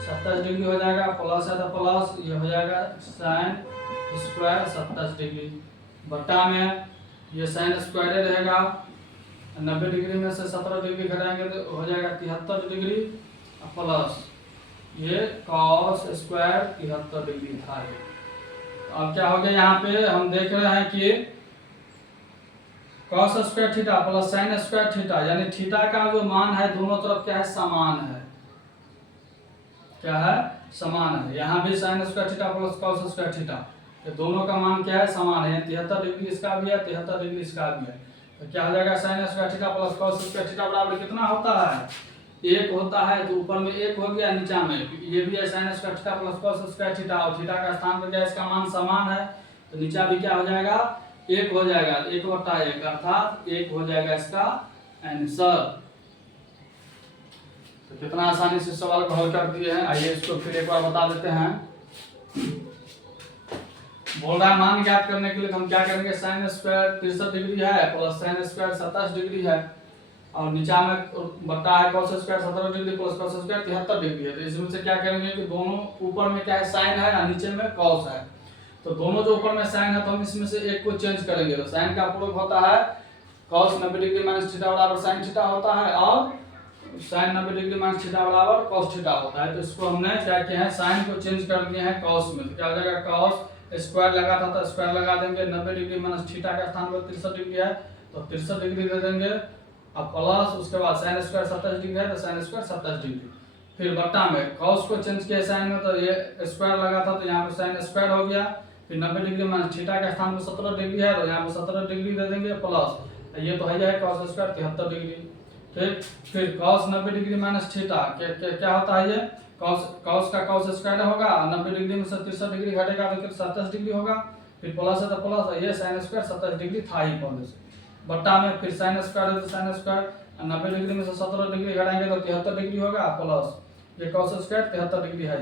27 डिग्री हो जाएगा, प्लस है तो प्लस ये हो जाएगा साइन स्क्वायर 27 डिग्री बट्टा में ये साइन स्क्वायर रहेगा, 90 डिग्री में से 17 डिग्री घटाएंगे तो हो जाएगा 73 डिग्री प्लस ये कॉस स्क्वायर 73 डिग्री था। अब क्या हो गया, यहाँ पे हम देख रहे हैं कि cos square theta plus sine square theta, यानी थीटा का जो मान है दोनों तरफ क्या है, समान है, क्या है, समान है। यहाँ भी sine square theta plus cos square theta, तो दोनों का मान क्या है, समान है। 73 डिग्री इसका भी है, 73 डिग्री इसका भी है, तो क्या हो जाएगा sine square theta plus cos square theta बराबर कितना होता है, एक होता है। तो ऊपर में एक हो गया, नीचा में ये भी है sine square theta plus cos square theta, और थीटा का स्थान पर क्या इसका मान समान है, तो नीचा भी क्या हो जाएगा, एक हो जाएगा, 1/1 अर्थात एक हो जाएगा इसका आंसर। तो कितना आसानी से सवाल को हल कर दिए हैं। आइए इसको फिर एक बार बता देते हैं। बोल रहा है मान ज्ञात करने के लिए तो हम क्या करेंगे, साइन स्क्वायर 63 डिग्री है प्लस साइन स्क्वायर 27 डिग्री है, और नीचा में बता है cos square 17 degree plus cos square 73 degree है। तो इसमें से क्या करेंगे कि दोनों ऊपर में क्या है साइन है और नीचे में कॉस है, तो दोनों जो ऊपर में साइन है तो हम इसमें से एक को चेंज करेंगे। तो साइन का पूरक होता है cos 90 डिग्री माइनस थीटा बराबर sin थीटा होता है, और sin 90 डिग्री माइनस थीटा बराबर cos थीटा होता है। तो इसको हमने क्या किया है, साइन को चेंज कर दिए हैं cos में, तो क्या हो जाएगा cos स्क्वायर लगा था तो स्क्वायर लगा देंगे, 90 डिग्री माइनस थीटा का स्थान पर 63 डिग्री है तो 63 डिग्री दे देंगे, अब प्लस उसके बाद sin स्क्वायर 27 डिग्री है तो sin स्क्वायर 27 डिग्री, फिर बट्टा में cos को चेंज किया साइन में तो ये स्क्वायर लगा था तो यहाँ पे sin स्क्वायर हो गया, फिर 90 डिग्री माइनस थीटा का स्थान पर 17 डिग्री है तो यहाँ पे 17 डिग्री दे देंगे प्लस ये तो है cos स्क्वायर 73 डिग्री। फिर cos 90 डिग्री माइनस थीटा क्या होता है, ये cos का cos स्क्वायर होगा, 90 डिग्री में से 63 डिग्री घटेगा तो 27 डिग्री होगा, फिर प्लस है तो प्लस ये sin स्क्वायर 27 डिग्री था ही पहले से, बट्टा में फिर sin स्क्वायर है तो sin स्क्वायर 90 डिग्री में से 17 डिग्री घटाएंगे तो 73 डिग्री होगा, प्लस ये cos स्क्वायर 73 डिग्री है।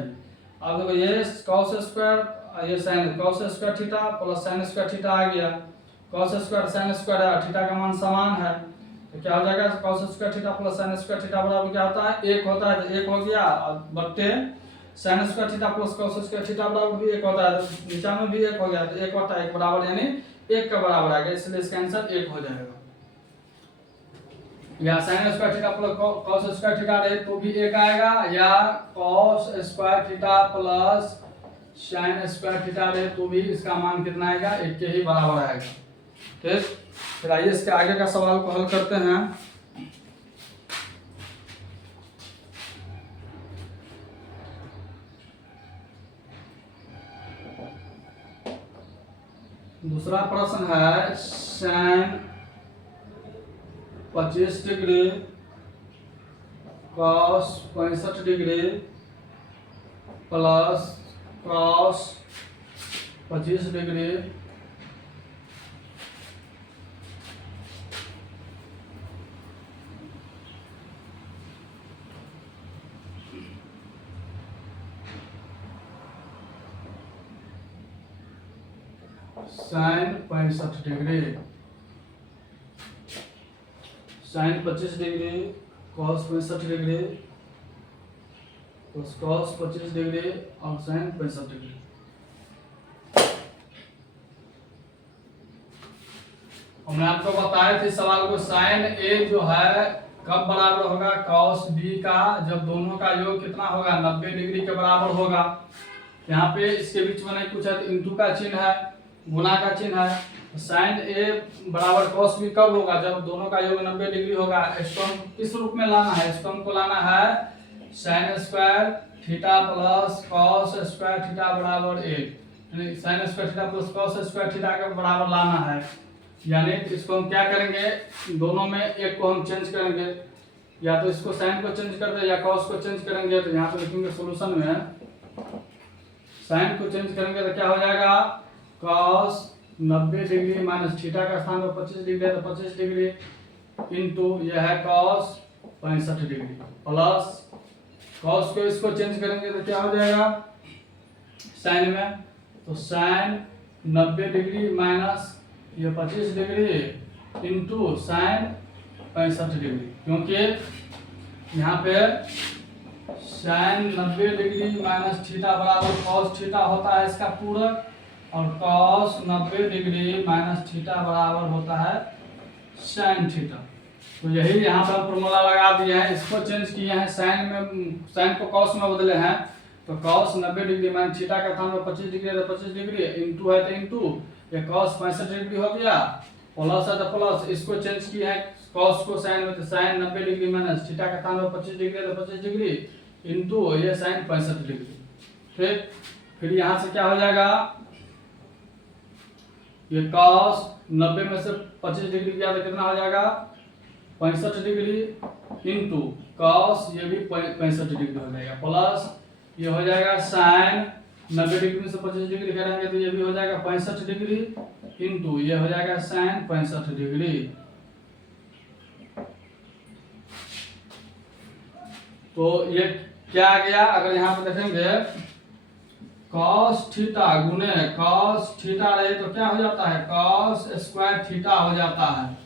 अब देखो ये cos स्क्वायर ये sin cos square theta plus sin square theta आ गया, cos स्क्वायर sin स्क्वायर है, थीटा का मान समान है तो क्या हो जाएगा cos square theta plus sin square theta बराबर क्या होता है, एक होता है, तो एक हो गया, बट्टे sin square theta plus cos square theta बराबर भी एक होता है, तो नीचा में भी एक हो गया, तो 1/1 बराबर यानी एक का बराबर आ गया, इसलिए इसका आंसर एक हो जाएगा। या sin square theta plus cos square theta रहे तो भी एक आएगा, या cos square theta plus sin square theta रहे तो भी इसका मान कितना आएगा, एक के ही बराबर आएगा। ठीक, फिर आइए इसके आगे का सवाल को हल करते हैं। दूसरा प्रश्न है sin 25 degree cos 65 degree plus cos 25 degree sine 65 degree, sine 25 degree, cos 65 degree, तो कॉस 25 डिग्री और साइन 65 डिग्री। हमने आपको बताया थे सवाल को, साइन ए जो है कब बराबर होगा कॉस बी का, जब दोनों का योग कितना होगा 90 डिग्री के बराबर होगा। यहाँ पे इसके बीच में नहीं कुछ है, तो इंटू का चिन्ह है, गुना का चिन्ह है। साइन ए बराबर कॉस बी कब होगा, जब दोनों का योग 90 डिग्री होगा। इसको हम किस रूप में लाना है, इसको हमको लाना है sine square theta plus cos square theta बराबर 1, sine square theta plus cos square theta के बराबर लाना है। यानी इसको हम क्या करेंगे, दोनों में एक को हम चेंज करेंगे, या तो इसको साइन को चेंज कर दे या कॉस को चेंज करेंगे। तो यहाँ पे लिखेंगे सोल्यूशन में साइन को चेंज करेंगे तो क्या हो जाएगा, कॉस 90 डिग्री माइनस थीटा का स्थान पर 25 डिग्री है तो 25 डिग्री इंटू यह है कॉस 65 डिग्री प्लस कॉस को इसको चेंज करेंगे तो क्या हो जाएगा साइन में, तो साइन 90 डिग्री माइनस ये 25 डिग्री इंटू साइन 65 डिग्री, क्योंकि यहाँ पे साइन 90 डिग्री माइनस थीटा बराबर कॉस थीटा होता है इसका पूरक, और कॉस 90 डिग्री माइनस थीटा बराबर होता है साइन थीटा। तो यही यहाँ पर फॉर्मूला लगा दिए हैं, इसको चेंज किए हैं, साइन को कॉस में बदले हैं। तो कॉस 90 डिग्री माइनस थीटा का स्थान पर 25 डिग्री है तो 25 डिग्री इंटू है तो इंटू ये कॉस 65 डिग्री हो गया, प्लस है तो प्लस, इसको चेंज किए हैं कॉस को साइन में, तो साइन 90 डिग्री माइनस थीटा का स्थान पर 25 डिग्री है तो 25 डिग्री इंटू ये साइन 65 डिग्री। ठीक, फिर यहाँ से क्या हो जाएगा, ये कॉस 90 में से 25 डिग्री किया तो कितना हो जाएगा 65 डिग्री इंटू कॉस ये भी 65 डिग्री हो जाएगा, प्लस ये हो जाएगा साइन 90 डिग्री में से 25 डिग्री करेंगे तो ये भी हो जाएगा 65 डिग्री इंटू ये हो जाएगा साइन 65 डिग्री। तो ये क्या आ गया, अगर यहाँ पे देखेंगे कॉस थीटा गुने कॉस थीटा रहे तो क्या हो जाता है कॉस स्क्वायर थीटा हो जाता है।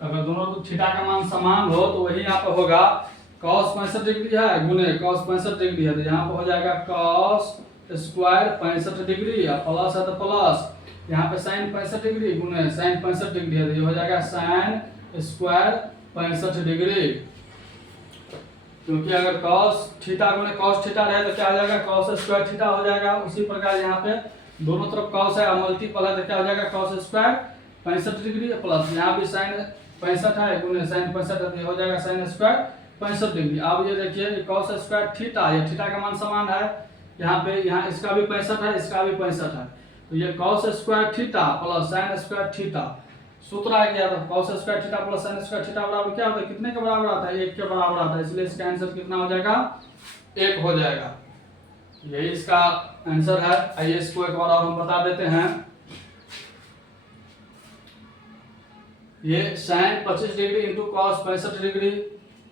अगर दोनों तो थीटा का मान समान हो तो वही यहाँ पे होगा कॉस 65 डिग्री है गुने कॉस 65 डिग्री है, तो यहाँ पे हो जाएगा कॉस स्क्वायर 65 डिग्री, प्लस है तो प्लस, यहाँ पे साइन 65 डिग्री गुने साइन 65 डिग्री है तो ये हो जाएगा साइन स्क्वायर 65 डिग्री, क्योंकि अगर cos थीटा गुने cos थीटा रहे तो क्या हो जाएगा cos स्क्वायर थीटा हो जाएगा। उसी प्रकार यहाँ पे दोनों तरफ cos है और मल्टीपल है तो क्या हो जाएगा cos स्क्वायर 65 डिग्री प्लस यहाँ भी साइन 65 है गुने साइन 65 है तो हो जाएगा साइन स्क्वायर 65 डिग्री। अब ये देखिए cos स्क्वायर थीटा, ये थीटा का मान समान है, यहाँ पे यहाँ इसका भी 65 है इसका भी 65 है, तो ये cos square theta plus sine square theta सूत्र आ गया, तो cos square theta plus sin square theta बराबर क्या होता है, कितने के बराबर आता है 1 के बराबर आता है, इसलिए इसका आंसर कितना हो जाएगा 1 हो जाएगा। यही इसका आंसर है। आइए इसको एक बार और हम बता देते हैं, ये sin 25 degree into cos 65 degree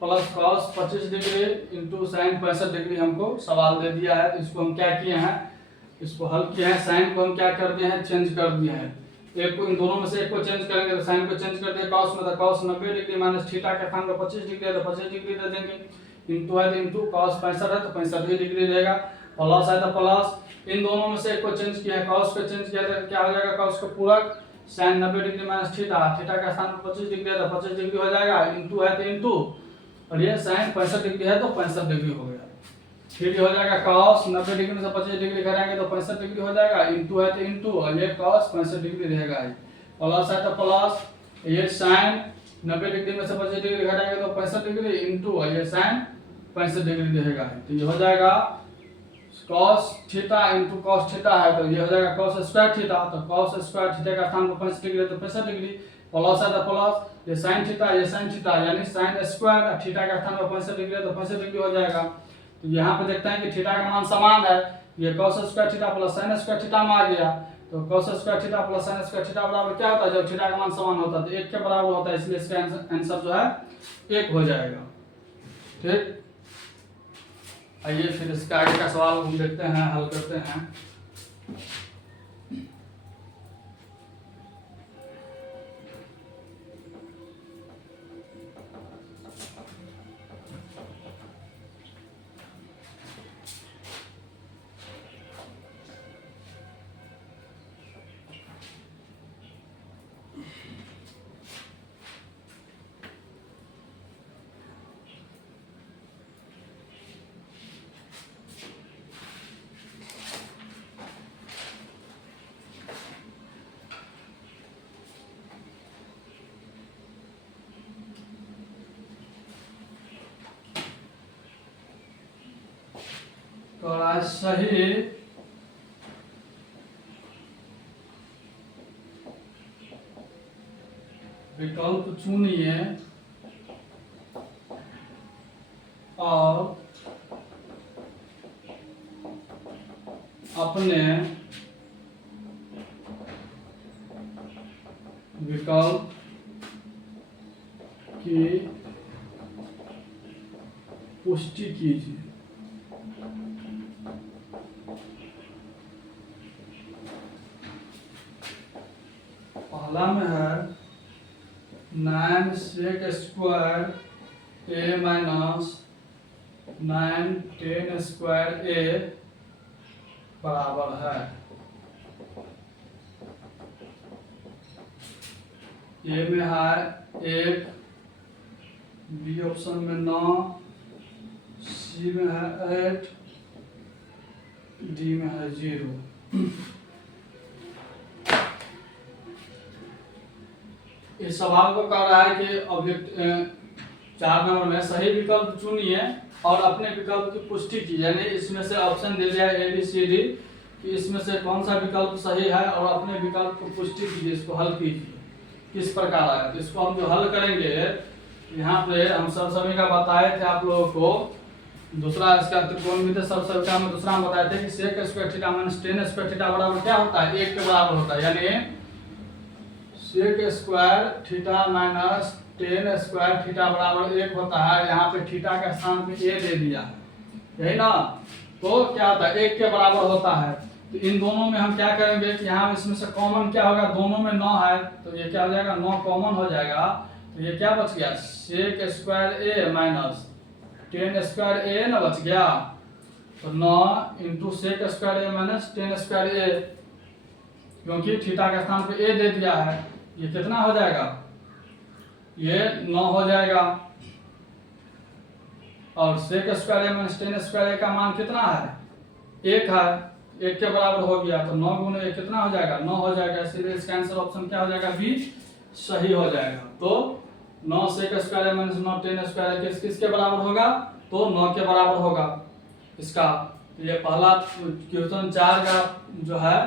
plus cos 25 degree into sine 65 degree हमको सवाल दे दिया है। तो इसको हम क्या किए हैं, इसको हल किए हैं, साइन को हम क्या कर दिए हैं चेंज कर दिए हैं, एक को इन दोनों में से एक को चेंज करेंगे तो साइन को चेंज कर देंगे कॉस में, तो कॉस 90 डिग्री माइनस थीटा के स्थान पर 25 डिग्री है तो 25 डिग्री दे देंगे, इंटू है तो इंटू कॉस 65 है तो 65 डिग्री रहेगा, प्लस है तो प्लस, इन दोनों में से एक को चेंज किया है कॉस को चेंज किया तो क्या हो जाएगा कॉस को पूरक, sine 90 degree minus theta, theta का स्थान पर 25 डिग्री है तो 25 डिग्री हो जाएगा, इंटू है तो इंटू, और ये साइन 65 डिग्री है तो 65 डिग्री हो गया। फिर ये हो जाएगा cos 90 डिग्री में से 25 डिग्री करेंगे तो 65 डिग्री हो जाएगा, इंटू है तो इंटू, और ये cos 65 डिग्री रहेगा, प्लस है तो प्लस, ये साइन 90 डिग्री में से 25 डिग्री घटाएंगे तो 65 डिग्री इंटू, और ये साइन 65 डिग्री रहेगा। तो ये हो जाएगा cos theta into cos theta है तो ये हो जाएगा cos स्क्वायर थीटा, तो cos स्क्वायर थीटा का स्थान पर 65 डिग्री है तो 65 डिग्री, प्लस है तो प्लस, ये साइन थीटा ये साइन थीटा, यानी साइन स्क्वायर थीटा का स्थान पर 65 डिग्री है तो 65 डिग्री हो जाएगा। तो यहाँ पे देखते हैं कि थीटा का मान समान है, ये cos square theta plus sin square theta में आ गया, तो cos square theta plus sin square theta बराबर क्या होता है, जब थीटा का मान समान होता है तो 1 के बराबर होता है, इसलिए इसका आंसर जो है 1 हो जाएगा। ठीक, आइए फिर इसका आगे का सवाल हम देखते हैं, हल करते हैं। कह सही विकल्प चुनिए और अपने विकल्प की पुष्टि कीजिए। पहला में है 9 sec square a minus 9 10 square a बराबर है। ए में है 1, बी ऑप्शन में 9, सी में है 8, डी में है 0। इस सवाल को कह रहा है कि ऑब्जेक्ट 4 नंबर में सही विकल्प चुनिए और अपने विकल्प की पुष्टि की, यानी इसमें से ऑप्शन दे दिया है ABCD कि इसमें से कौन सा विकल्प सही है और अपने विकल्प को पुष्टि कीजिए, इसको हल कीजिए। किस प्रकार आया, तो इसको हम जो हल करेंगे, यहाँ पे हम सरसमिका बताए थे आप लोगों को। दूसरा इसका त्रिकोणमितीय सरसमिका में दूसरा हम बताए थे कि sec square theta minus tan square theta बराबर क्या होता है, 1 के बराबर होता है। यानी sec square theta minus tan square theta बराबर 1 होता है। यहाँ पे थीटा के स्थान पे a दे दिया है, यही ना, तो क्या होता है 1 के बराबर होता है। तो इन दोनों में हम क्या करेंगे कि यहाँ इसमें से कॉमन क्या होगा, दोनों में 9 है, तो ये क्या हो जाएगा 9 कॉमन हो जाएगा। तो ये क्या बच गया, sec square a minus tan square a ना बच गया। तो 9 into sec square a minus tan square a, क्योंकि थीटा के स्थान पे a दे दिया है, ये कितना हो जाएगा, ये 9 हो जाएगा। और sec square a minus tan square a का मान कितना है, 1 है, 1 के बराबर हो गया। तो 9 गुणे 1 कितना हो जाएगा, 9 हो जाएगा। इसलिए इसका आंसर ऑप्शन क्या हो जाएगा, बी सही हो जाएगा। तो 9 sec square minus 9 tan square किसके बराबर होगा, तो 9 के बराबर होगा इसका। ये पहला क्वेश्चन 4 का जो है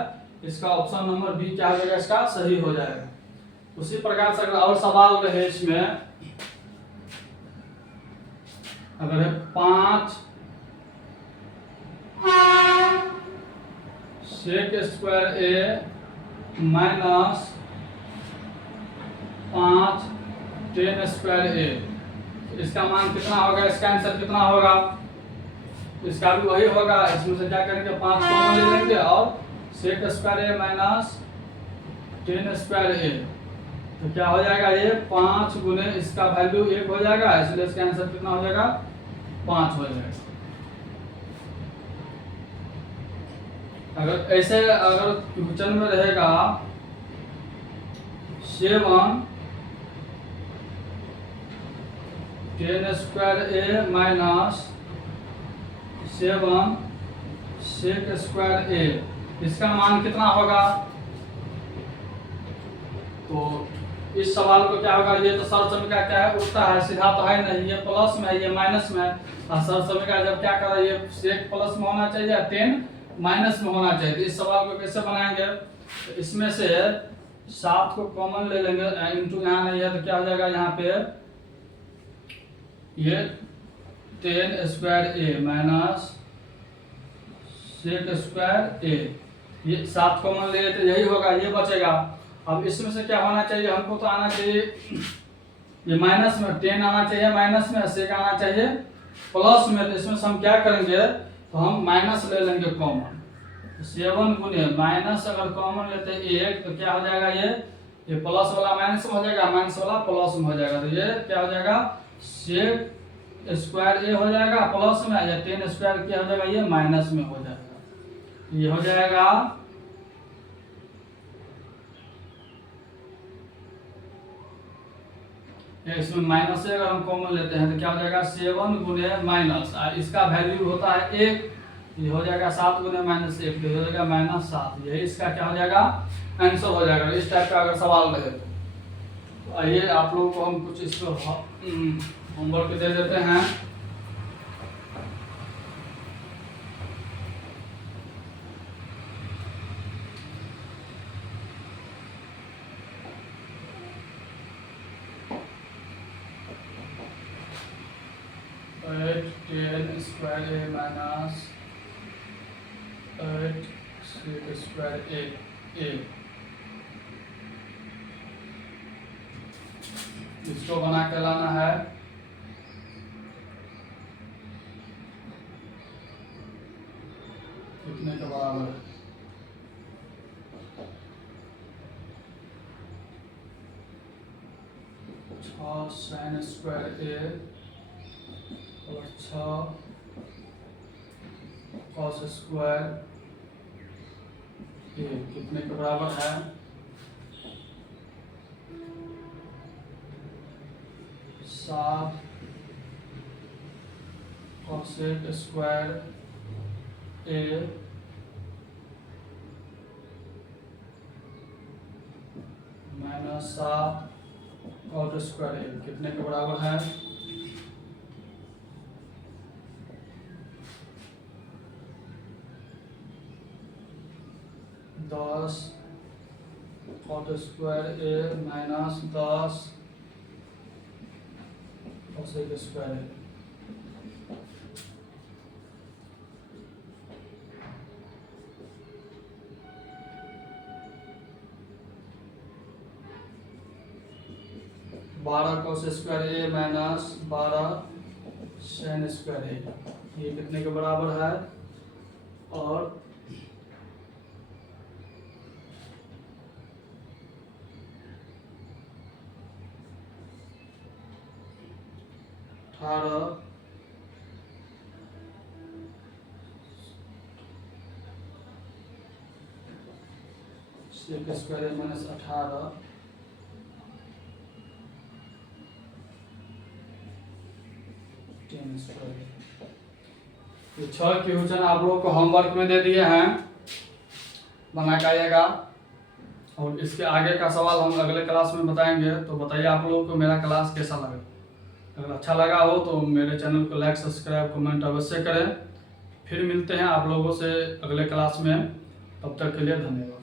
इसका ऑप्शन नंबर बी क्या हो जाएगा, इसका सही हो जाएगा। उसी प्रकार से अगर और सवाल रहे इसमें, अगर 5 sec square a minus 5 tan square a, इसका मान कितना होगा, इसका आंसर कितना होगा, इसका भी वही होगा। इसमें से क्या करेंगे, 5 कॉमन ले लेंगे और sec square a minus tan square a, तो क्या हो जाएगा, ये 5 गुने इसका वैल्यू 1 हो जाएगा, इसलिए इसका आंसर कितना हो जाएगा, 5 हो जाएगा। अगर ऐसे अगर क्वेश्चन में रहेगा 7 tan square a minus 7 sec square a, इसका मान कितना होगा, तो इस सवाल को क्या होगा, ये तो सरसमिका क्या है, उल्टा है, सीधा तो है नहीं, ये प्लस में है, ये माइनस में है। और सरसमिका जब क्या कर रहा है, ये sec प्लस में होना चाहिए, tan माइनस में होना चाहिए। तो इस सवाल को कैसे बनाएंगे, तो इसमें से 7 को कॉमन ले लेंगे, इंटू यहाँ नहीं है तो क्या हो जाएगा, यहाँ पे ये tan square a minus sec square a, ये 7 कॉमन ले लेते यही होगा, ये बचेगा। अब इसमें से क्या होना चाहिए, हमको तो आना चाहिए ये माइनस में, tan आना चाहिए माइनस में, sec आना चाहिए प्लस में। तो इसमें से हम क्या करेंगे, तो हम माइनस ले लेंगे कॉमन। 7 गुने माइनस अगर कॉमन लेते हैं 1, तो क्या हो जाएगा, ये प्लस वाला माइनस में हो जाएगा, माइनस वाला प्लस में हो जाएगा। तो ये क्या हो जाएगा, sec स्क्वायर a हो जाएगा प्लस में, या tan स्क्वायर क्या हो जाएगा, ये माइनस में हो जाएगा। ये हो जाएगा इसमें माइनस से अगर हम कॉमन लेते हैं तो क्या हो जाएगा, 7 गुने माइनस, इसका वैल्यू होता है 1, ये हो जाएगा 7 गुने माइनस 1, तो हो जाएगा -7। यही इसका क्या हो जाएगा, आंसर हो जाएगा। इस टाइप का अगर सवाल रहे तो आइए आप लोगों को हम कुछ इसको होमवर्क दे देते हैं। 8 10 स्क्वायर ए माइनस 8 6 स्क्वायर ए। इसको बना के लाना है कितने के बराबर है, छः साइन स्क्वायर ए और 6 कॉस स्क्वायर ए कितने के बराबर है, 7 cosec square A minus 7 cot square ए कितने के बराबर है, 10 cot square A minus 10 cosec square ए। बारह cos square A minus 12 sine square ए ये कितने के बराबर है, और सेक स्क्वायर ए माइनस 18 10 स्क्वायर। ये 6 क्वेश्चन आप लोग को होमवर्क में दे दिए हैं, बना के आइएगा। और इसके आगे का सवाल हम अगले क्लास में बताएंगे। तो बताइए आप लोगों को मेरा क्लास कैसा लगा। अगर अच्छा लगा हो तो मेरे चैनल को लाइक सब्सक्राइब कमेंट अवश्य करें। फिर मिलते हैं आप लोगों से अगले क्लास में, तब तक के लिए धन्यवाद।